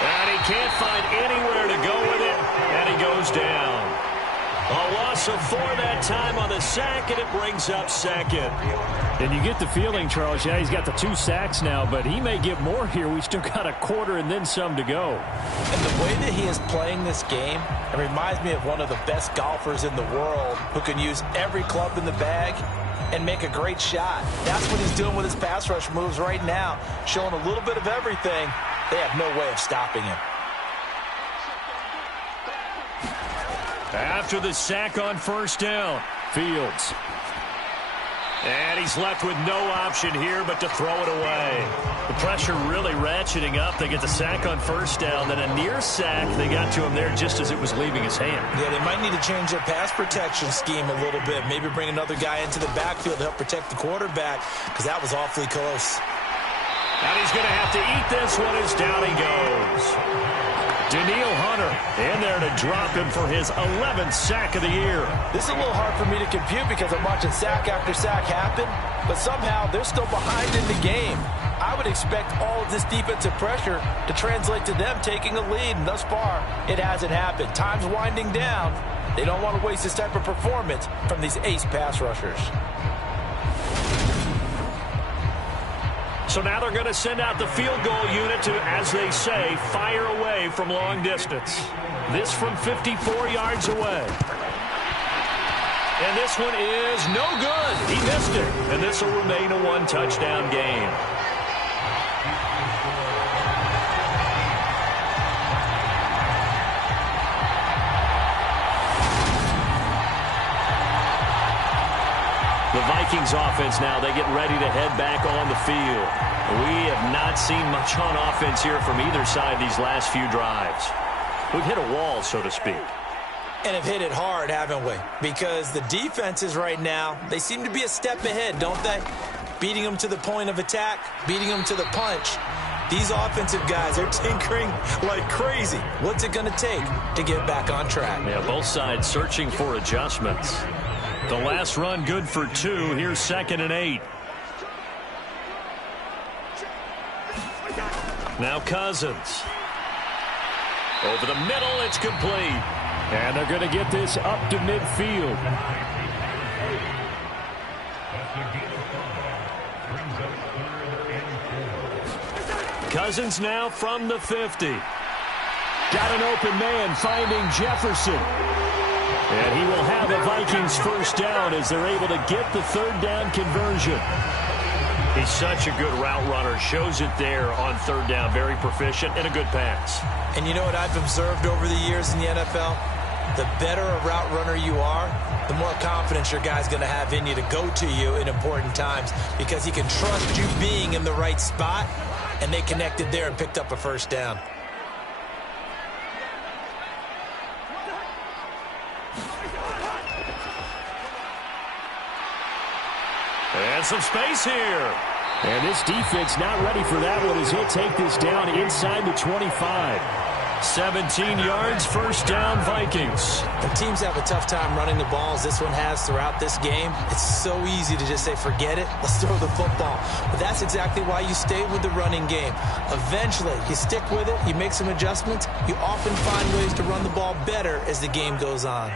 And he can't find anywhere to go with it, and he goes down. A loss of 4 that time on the sack, and it brings up 2nd. And you get the feeling, Charles, yeah, he's got the 2 sacks now, but he may get more here. We've still got a quarter and then some to go. And the way that he is playing this game, it reminds me of one of the best golfers in the world who can use every club in the bag and make a great shot. That's what he's doing with his pass rush moves right now, showing a little bit of everything. They have no way of stopping him. After the sack on 1st down, Fields. and he's left with no option here but to throw it away. The pressure really ratcheting up. They get the sack on 1st down, then a near sack. They got to him there just as it was leaving his hand. Yeah, they might need to change their pass protection scheme a little bit. Maybe bring another guy into the backfield to help protect the quarterback, because that was awfully close. And he's going to have to eat this one as down he goes. Daniil Hunter in there to drop him for his 11th sack of the year. This is a little hard for me to compute because I'm watching sack after sack happen, but somehow they're still behind in the game. I would expect all of this defensive pressure to translate to them taking a lead, and thus far, it hasn't happened. Time's winding down. They don't want to waste this type of performance from these ace pass rushers. So now they're going to send out the field goal unit to, as they say, fire away from long distance. This from 54 yards away. And this one is no good. He missed it. And this will remain a one-touchdown game. The Vikings offense now, they get ready to head back on the field. We have not seen much on offense here from either side these last few drives. We've hit a wall, so to speak. And have hit it hard, haven't we? Because the defenses right now, they seem to be a step ahead, don't they? Beating them to the point of attack, beating them to the punch. These offensive guys are tinkering like crazy. What's it going to take to get back on track? Yeah, both sides searching for adjustments. The last run good for 2. Here's 2nd and 8. Now Cousins. Over the middle, it's complete. And they're going to get this up to midfield. Cousins now from the 50. Got an open man finding Jefferson. And he will have a Vikings first down as they're able to get the 3rd down conversion. He's such a good route runner. Shows it there on 3rd down. Very proficient and a good pass. And you know what I've observed over the years in the NFL? The better a route runner you are, the more confidence your guy's going to have in you to go to you in important times because he can trust you being in the right spot, and they connected there and picked up a first down. And some space here. And this defense not ready for that one as he'll take this down inside the 25. 17 yards, first down, Vikings. When teams have a tough time running the ball as this one has throughout this game, it's so easy to just say, forget it, let's throw the football. But that's exactly why you stay with the running game. Eventually, you stick with it, you make some adjustments, you often find ways to run the ball better as the game goes on.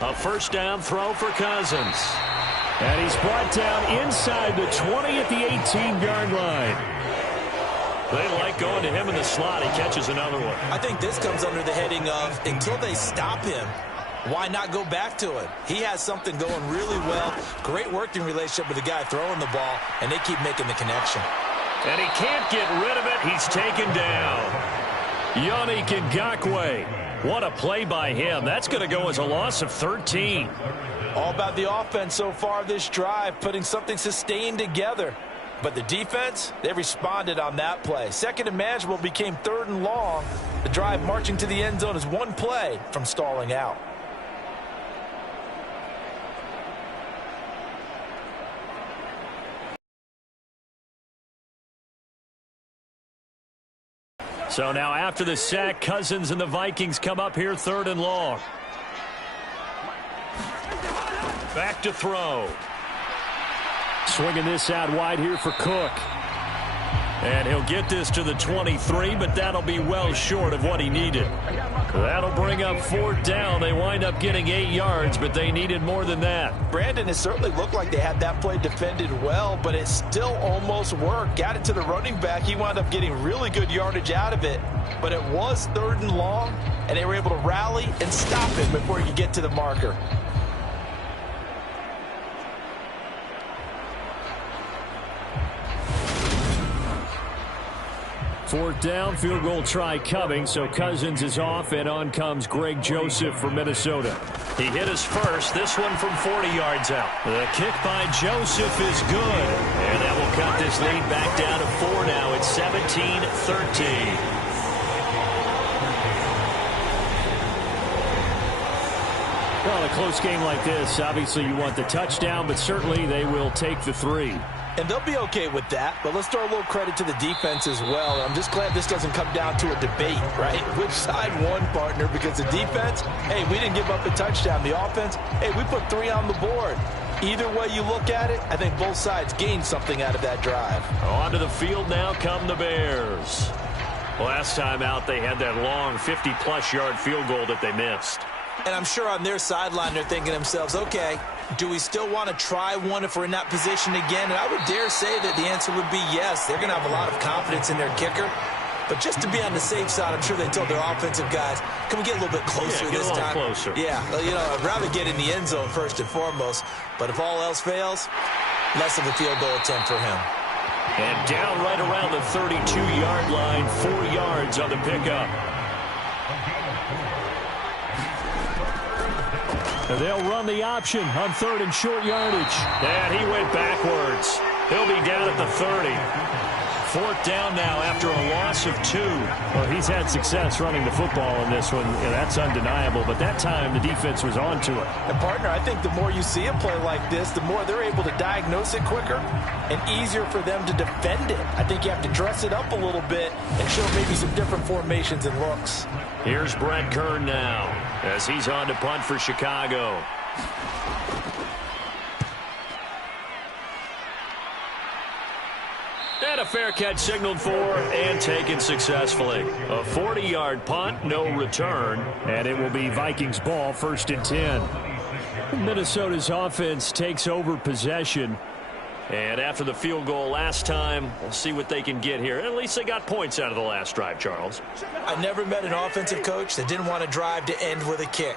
A first down throw for Cousins. And he's brought down inside the 20 at the 18-yard line. They like going to him in the slot. He catches another one. I think this comes under the heading of, until they stop him, why not go back to it? He has something going really well. Great working relationship with the guy throwing the ball, and they keep making the connection. And he can't get rid of it. He's taken down. Yannick Ngakoue. What a play by him. That's going to go as a loss of 13. All about the offense so far this drive, putting something sustained together. But the defense, they responded on that play. 2nd and manageable became 3rd and long. The drive marching to the end zone is one play from stalling out. So now after the sack, Cousins and the Vikings come up here 3rd and long. Back to throw. Swinging this out wide here for Cook. And he'll get this to the 23, but that'll be well short of what he needed. That'll bring up 4th down. They wind up getting 8 yards, but they needed more than that. Brandon, it certainly looked like they had that play defended well, but it still almost worked. Got it to the running back. He wound up getting really good yardage out of it, but it was 3rd and long, and they were able to rally and stop it before you could get to the marker. 4th down, field goal try coming, so Cousins is off, and on comes Greg Joseph for Minnesota. He hit his first, this one from 40 yards out. The kick by Joseph is good, and that will cut this lead back down to 4 now. It's 17-13. Well, a close game like this, obviously you want the touchdown, but certainly they will take the 3. And they'll be okay with that, but let's throw a little credit to the defense as well. I'm just glad this doesn't come down to a debate, right? Which side won, partner? Because the defense, hey, we didn't give up a touchdown. The offense, hey, we put 3 on the board. Either way you look at it, I think both sides gained something out of that drive. Onto the field now come the Bears. Last time out, they had that long 50-plus yard field goal that they missed. And I'm sure on their sideline they're thinking to themselves, okay, do we still want to try one if we're in that position again? And I would dare say that the answer would be yes. They're going to have a lot of confidence in their kicker. But just to be on the safe side, I'm sure they told their offensive guys, can we get a little bit closer this time? Closer. Yeah, well, you know, I'd rather get in the end zone first and foremost. But if all else fails, less of a field goal attempt for him. And down right around the 32-yard line, 4 yards on the pickup. And they'll run the option on 3rd and short yardage. And he went backwards. He'll be down at the 30. 4th down now after a loss of 2. Well, he's had success running the football in this one. Yeah, that's undeniable. But that time, the defense was on to it. And, partner, I think the more you see a play like this, the more they're able to diagnose it quicker and easier for them to defend it. I think you have to dress it up a little bit and show maybe some different formations and looks. Here's Brett Kern now as he's on to punt for Chicago. And a fair catch signaled for and taken successfully. A 40-yard punt, no return. And it will be Vikings ball, 1st and 10. Minnesota's offense takes over possession. And after the field goal last time, we'll see what they can get here. At least they got points out of the last drive, Charles. I never met an offensive coach that didn't want to drive to end with a kick.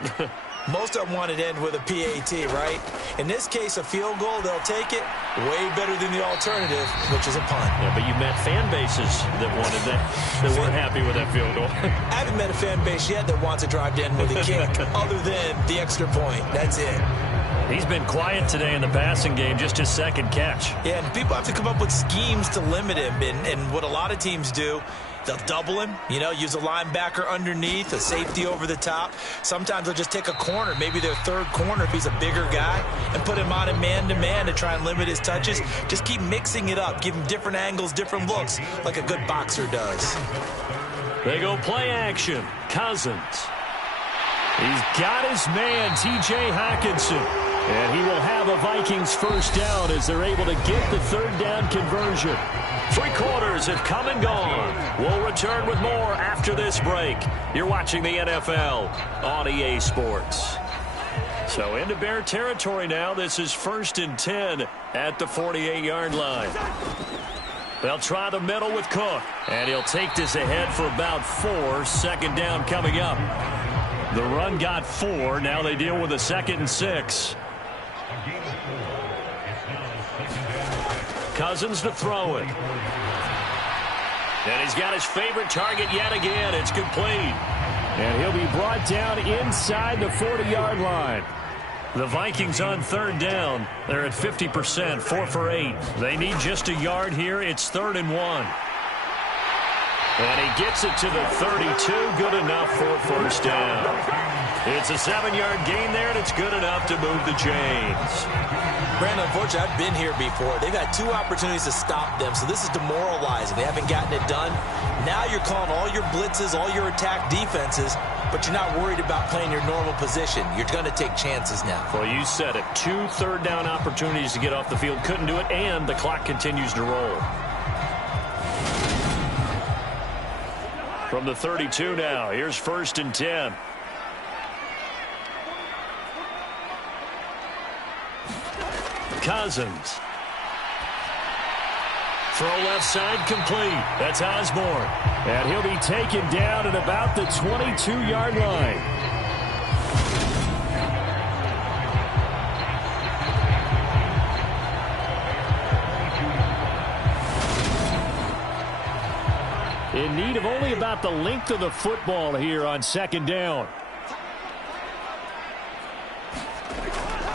Most of them wanted to end with a PAT, right? In this case, a field goal, they'll take it way better than the alternative, which is a punt. Yeah, but you met fan bases that wanted that weren't happy with that field goal. I haven't met a fan base yet that wants to drive to end with a kick other than the extra point. That's it. He's been quiet today in the passing game, just his 2nd catch. Yeah, and people have to come up with schemes to limit him. And what a lot of teams do, they'll double him, you know, use a linebacker underneath, a safety over the top. Sometimes they'll just take a corner, maybe their 3rd corner if he's a bigger guy, and put him on a man-to-man to try and limit his touches. Just keep mixing it up, give him different angles, different looks, like a good boxer does. They go play action. Cousins. He's got his man, T.J. Hawkinson. And he will have a Vikings 1st down as they're able to get the 3rd down conversion. 3 quarters have come and gone. We'll return with more after this break. You're watching the NFL on EA Sports. So into Bear territory now. This is 1st and 10 at the 48-yard line. They'll try the middle with Cook. And he'll take this ahead for about 4. 2nd down coming up. The run got 4. Now they deal with a 2nd and 6. Cousins to throw it. And he's got his favorite target yet again. It's complete. And he'll be brought down inside the 40-yard line. The Vikings on 3rd down. They're at 50%, 4 for 8. They need just a yard here. It's 3rd and 1. And he gets it to the 32. Good enough for 1st down. It's a 7-yard gain there, and it's good enough to move the chains. Brandon, unfortunately, I've been here before. They've had 2 opportunities to stop them, so this is demoralizing. They haven't gotten it done. Now you're calling all your blitzes, all your attack defenses, but you're not worried about playing your normal position. You're going to take chances now. Well, you said it. 2 3rd down opportunities to get off the field. Couldn't do it, and the clock continues to roll. From the 32 now, here's 1st and 10. Cousins. Throw left side complete. That's Osborne. And he'll be taken down at about the 22-yard line. In need of only about the length of the football here on 2nd down.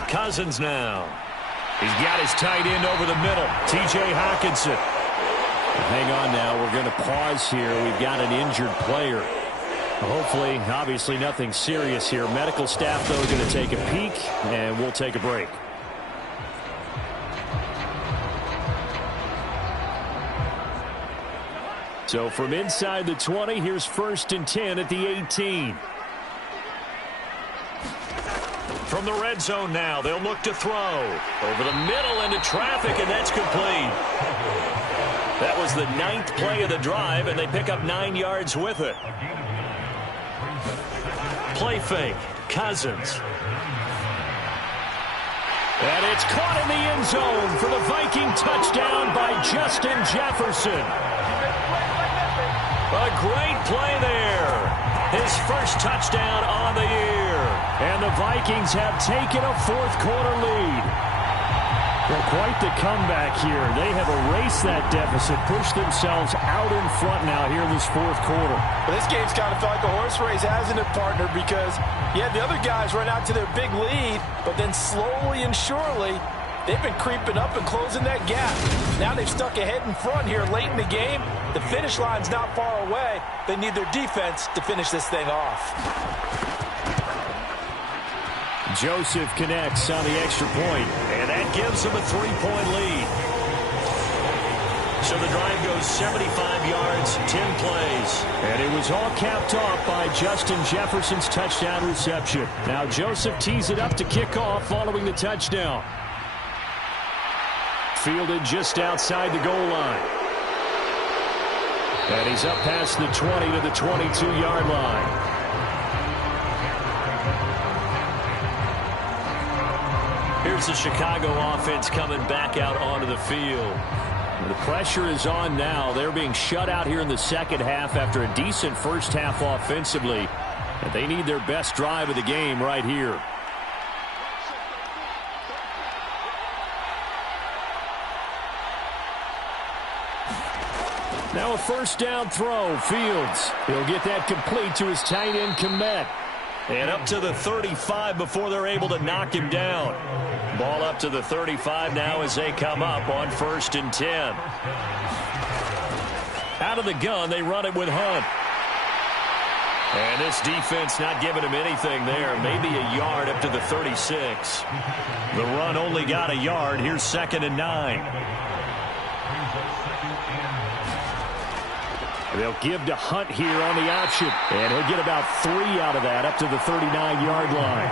Cousins now. He's got his tight end over the middle. T.J. Hawkinson. Hang on now. We're going to pause here. We've got an injured player. Hopefully, obviously nothing serious here. Medical staff, though, going to take a peek, and we'll take a break. So from inside the 20, here's 1st and 10 at the 18. From the red zone now, they'll look to throw. Over the middle into traffic, and that's complete. That was the 9th play of the drive, and they pick up 9 yards with it. Play fake. Cousins. And it's caught in the end zone for the Viking touchdown by Justin Jefferson. A great play there. His first touchdown on the year. And the Vikings have taken a 4th quarter lead. Well, quite the comeback here. They have erased that deficit, pushed themselves out in front now here in this 4th quarter. But this game's kind of felt like a horse race, hasn't it, partner? Because, yeah, the other guys run out to their big lead, but then slowly and surely, they've been creeping up and closing that gap. Now they've stuck ahead in front here late in the game. The finish line's not far away. They need their defense to finish this thing off. Joseph connects on the extra point, and that gives them a 3-point lead. So the drive goes 75 yards, 10 plays. And it was all capped off by Justin Jefferson's touchdown reception. Now Joseph tees it up to kick off following the touchdown. Fielded just outside the goal line. And he's up past the 20 to the 22-yard line. Here's the Chicago offense coming back out onto the field. The pressure is on now. They're being shut out here in the second half after a decent first half offensively. And they need their best drive of the game right here. Now a first down throw. Fields. He'll get that complete to his tight end, Komet. And up to the 35 before they're able to knock him down. Ball up to the 35 now as they come up on 1st and 10. Out of the gun, they run it with Hunt. And this defense not giving him anything there. Maybe a yard up to the 36. The run only got a yard. Here's 2nd and 9. They'll give to Hunt here on the option. And he'll get about 3 out of that up to the 39-yard line.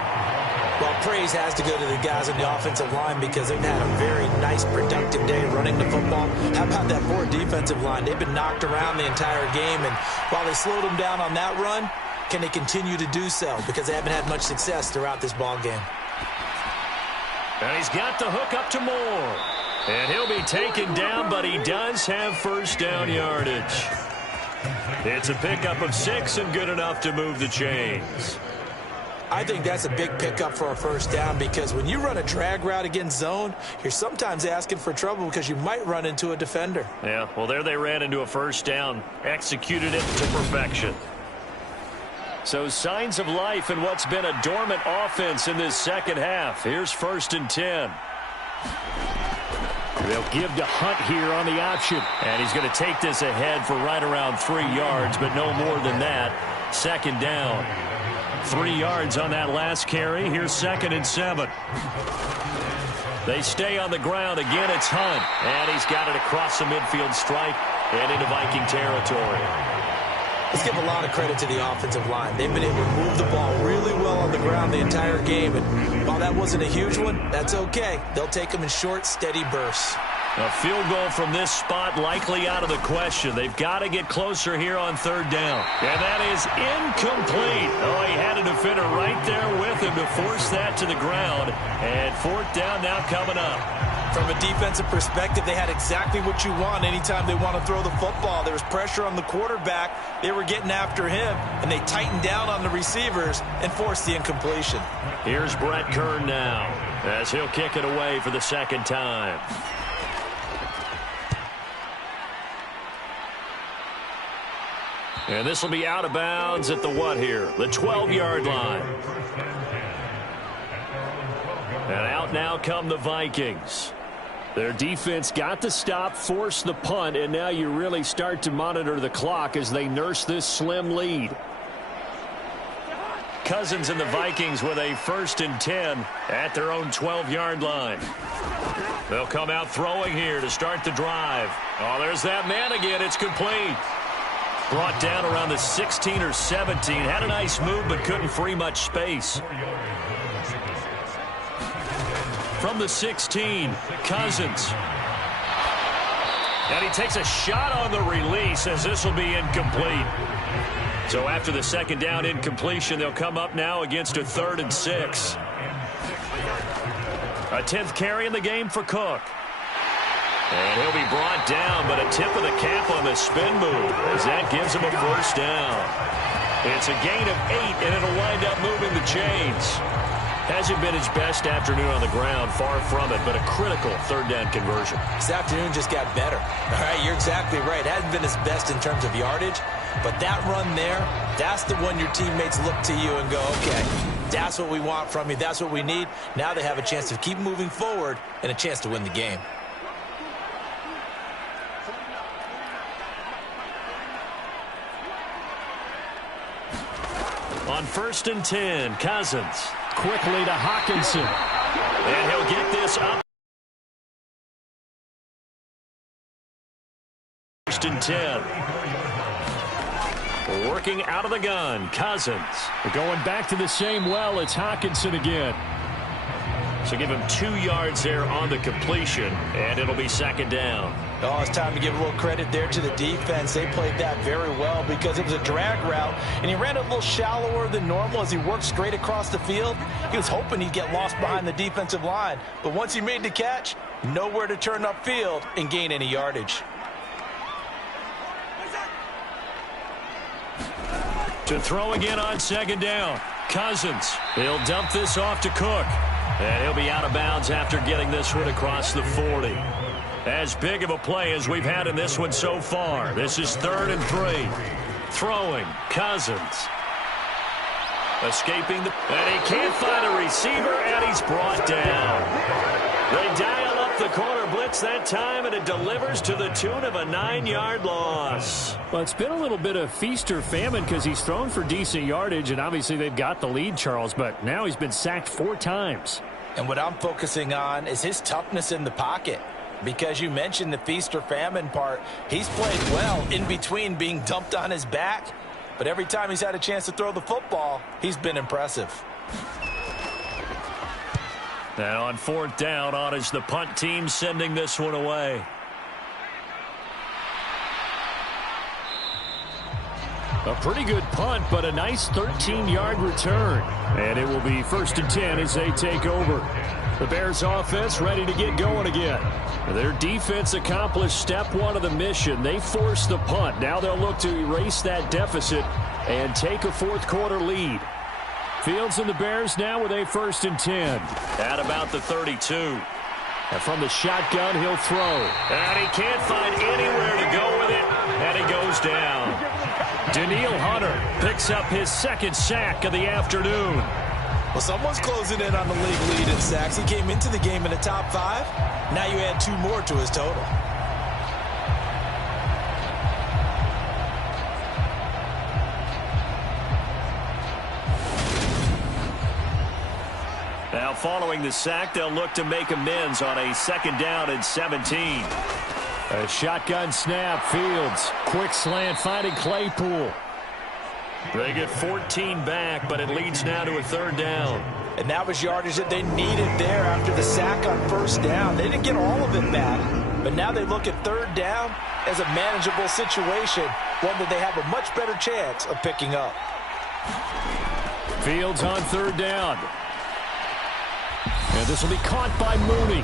Well, praise has to go to the guys on the offensive line because they've had a very nice, productive day running the football. How about that Ford defensive line? They've been knocked around the entire game, and while they slowed them down on that run, can they continue to do so? Because they haven't had much success throughout this ball game. And he's got the hook up to Moore. And he'll be taken down, but he does have first down yardage. It's a pickup of 6 and good enough to move the chains. I think that's a big pickup for a first down because when you run a drag route against zone, you're sometimes asking for trouble because you might run into a defender. Yeah, well, there they ran into a first down, executed it to perfection. So signs of life in what's been a dormant offense in this second half. Here's 1st and 10. They'll give to Hunt here on the option. And he's going to take this ahead for right around 3 yards, but no more than that. 2nd down. 3 yards on that last carry. Here's 2nd and 7. They stay on the ground. Again, it's Hunt. And he's got it across the midfield stripe and into Viking territory. Let's give a lot of credit to the offensive line. They've been able to move the ball really well on the ground the entire game. And while that wasn't a huge one, that's okay. They'll take them in short, steady bursts. A field goal from this spot likely out of the question. They've got to get closer here on 3rd down. And that is incomplete. Oh, he had a defender right there with him to force that to the ground. And 4th down now coming up. From a defensive perspective, they had exactly what you want anytime they want to throw the football. There was pressure on the quarterback. They were getting after him, and they tightened down on the receivers and forced the incompletion. Here's Brett Kern now as he'll kick it away for the 2nd time. And this will be out of bounds at the what here? The 12-yard line. And out now come the Vikings. Their defense got the stop, forced the punt, and now you really start to monitor the clock as they nurse this slim lead. Cousins and the Vikings with a 1st and 10 at their own 12-yard line. They'll come out throwing here to start the drive. Oh, there's that man again. It's complete. Brought down around the 16 or 17. Had a nice move, but couldn't free much space. From the 16, Cousins. And he takes a shot on the release as this will be incomplete. So after the second down incompletion, they'll come up now against a 3rd and 6. A 10th carry in the game for Cook. And he'll be brought down, but a tip of the cap on the spin move as that gives him a 1st down. It's a gain of 8, and it'll wind up moving the chains. Hasn't been his best afternoon on the ground, far from it, but a critical 3rd down conversion. This afternoon just got better. All right, you're exactly right. Hasn't been his best in terms of yardage, but that run there, that's the one your teammates look to you and go, okay, that's what we want from you. That's what we need. Now they have a chance to keep moving forward and a chance to win the game. On 1st and 10, Cousins. Quickly to Hawkinson. And he'll get this up. 1st and 10. Working out of the gun, Cousins. Going back to the same well, it's Hawkinson again. So give him 2 yards there on the completion, and it'll be 2nd down. Oh, it's time to give a little credit there to the defense. They played that very well because it was a drag route, and he ran a little shallower than normal as he worked straight across the field. He was hoping he'd get lost behind the defensive line, but once he made the catch, nowhere to turn upfield and gain any yardage. To throw again on 2nd down, Cousins. He'll dump this off to Cook, and he'll be out of bounds after getting this one across the 40. As big of a play as we've had in this one so far. This is 3rd and 3. Throwing, Cousins. Escaping, and he can't find a receiver, and he's brought down. They dial up the corner blitz that time, and it delivers to the tune of a 9-yard loss. Well, it's been a little bit of feast or famine because he's thrown for decent yardage, and obviously they've got the lead, Charles, but now he's been sacked 4 times. And what I'm focusing on is his toughness in the pocket. Because you mentioned the feast or famine part, he's played well in between being dumped on his back. But every time he's had a chance to throw the football, he's been impressive. And on 4th down, on is the punt team sending this one away. A pretty good punt, but a nice 13-yard return. And it will be 1st and 10 as they take over. The Bears offense ready to get going again. Their defense accomplished step 1 of the mission. They forced the punt. Now they'll look to erase that deficit and take a 4th quarter lead. Fields and the Bears now with a 1st and 10. At about the 32. And from the shotgun, he'll throw. And he can't find anywhere to go with it, and he goes down. Daniil Hunter picks up his 2nd sack of the afternoon. Well, someone's closing in on the league lead in sacks. He came into the game in the top 5. Now you add 2 more to his total. Now following the sack, they'll look to make amends on a 2nd down and 17. A shotgun snap, Fields. Quick slant finding Claypool. They get 14 back, but it leads now to a 3rd down. And that was yardage that they needed there after the sack on 1st down. They didn't get all of it back, but now they look at 3rd down as a manageable situation, one that they have a much better chance of picking up. Fields on 3rd down. And this will be caught by Mooney.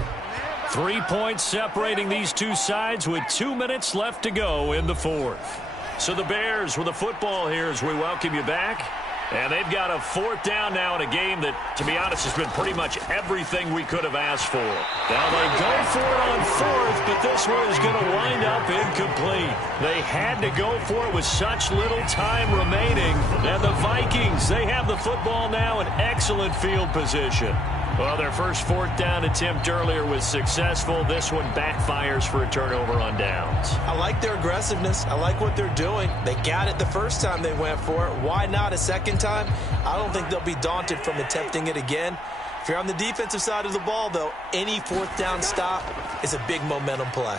3 points separating these two sides with 2 minutes left to go in the 4th. So the Bears with the football here as we welcome you back. And they've got a 4th down now in a game that, to be honest, has been pretty much everything we could have asked for. Now they go for it on 4th, but this one is going to wind up incomplete. They had to go for it with such little time remaining. And the Vikings, they have the football now in excellent field position. Well, their first 4th down attempt earlier was successful. This one backfires for a turnover on downs. I like their aggressiveness. I like what they're doing. They got it the first time they went for it. Why not a second time? I don't think they'll be daunted from attempting it again. If you're on the defensive side of the ball, though, any 4th down stop is a big momentum play.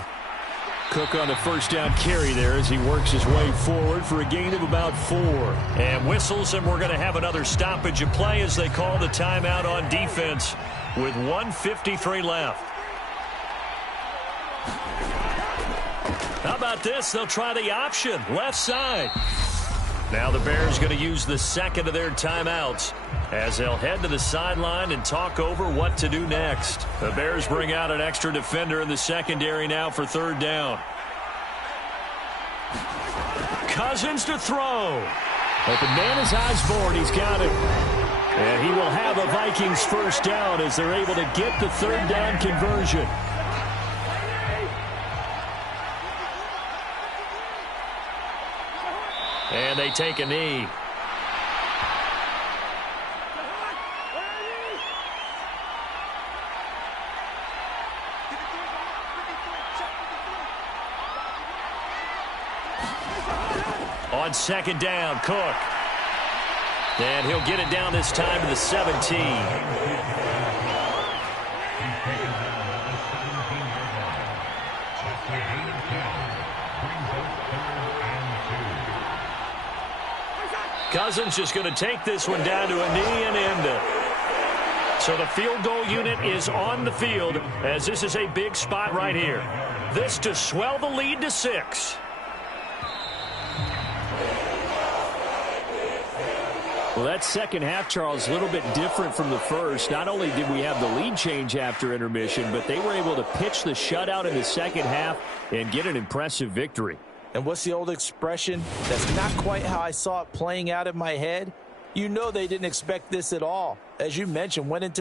Cook on the first down carry there as he works his way forward for a gain of about 4. And whistles, and we're going to have another stoppage of play as they call the timeout on defense with 1:53 left. How about this? They'll try the option, left side. Now the Bears going to use the second of their timeouts as they'll head to the sideline and talk over what to do next. The Bears bring out an extra defender in the secondary now for third down. Cousins to throw. Open man is Osborne. He's got it. And he will have a Vikings first down as they're able to get the third down conversion. And they take a knee. On second down, Cook. And he'll get it down this time to the 17. Cousins just going to take this one down to a knee and end it. So the field goal unit is on the field as this is a big spot right here. This to swell the lead to 6. Well, that second half, Charles, a little bit different from the first. Not only did we have the lead change after intermission, but they were able to pitch the shutout in the second half and get an impressive victory. And what's the old expression? That's not quite how I saw it playing out in my head. You know they didn't expect this at all. As you mentioned, went into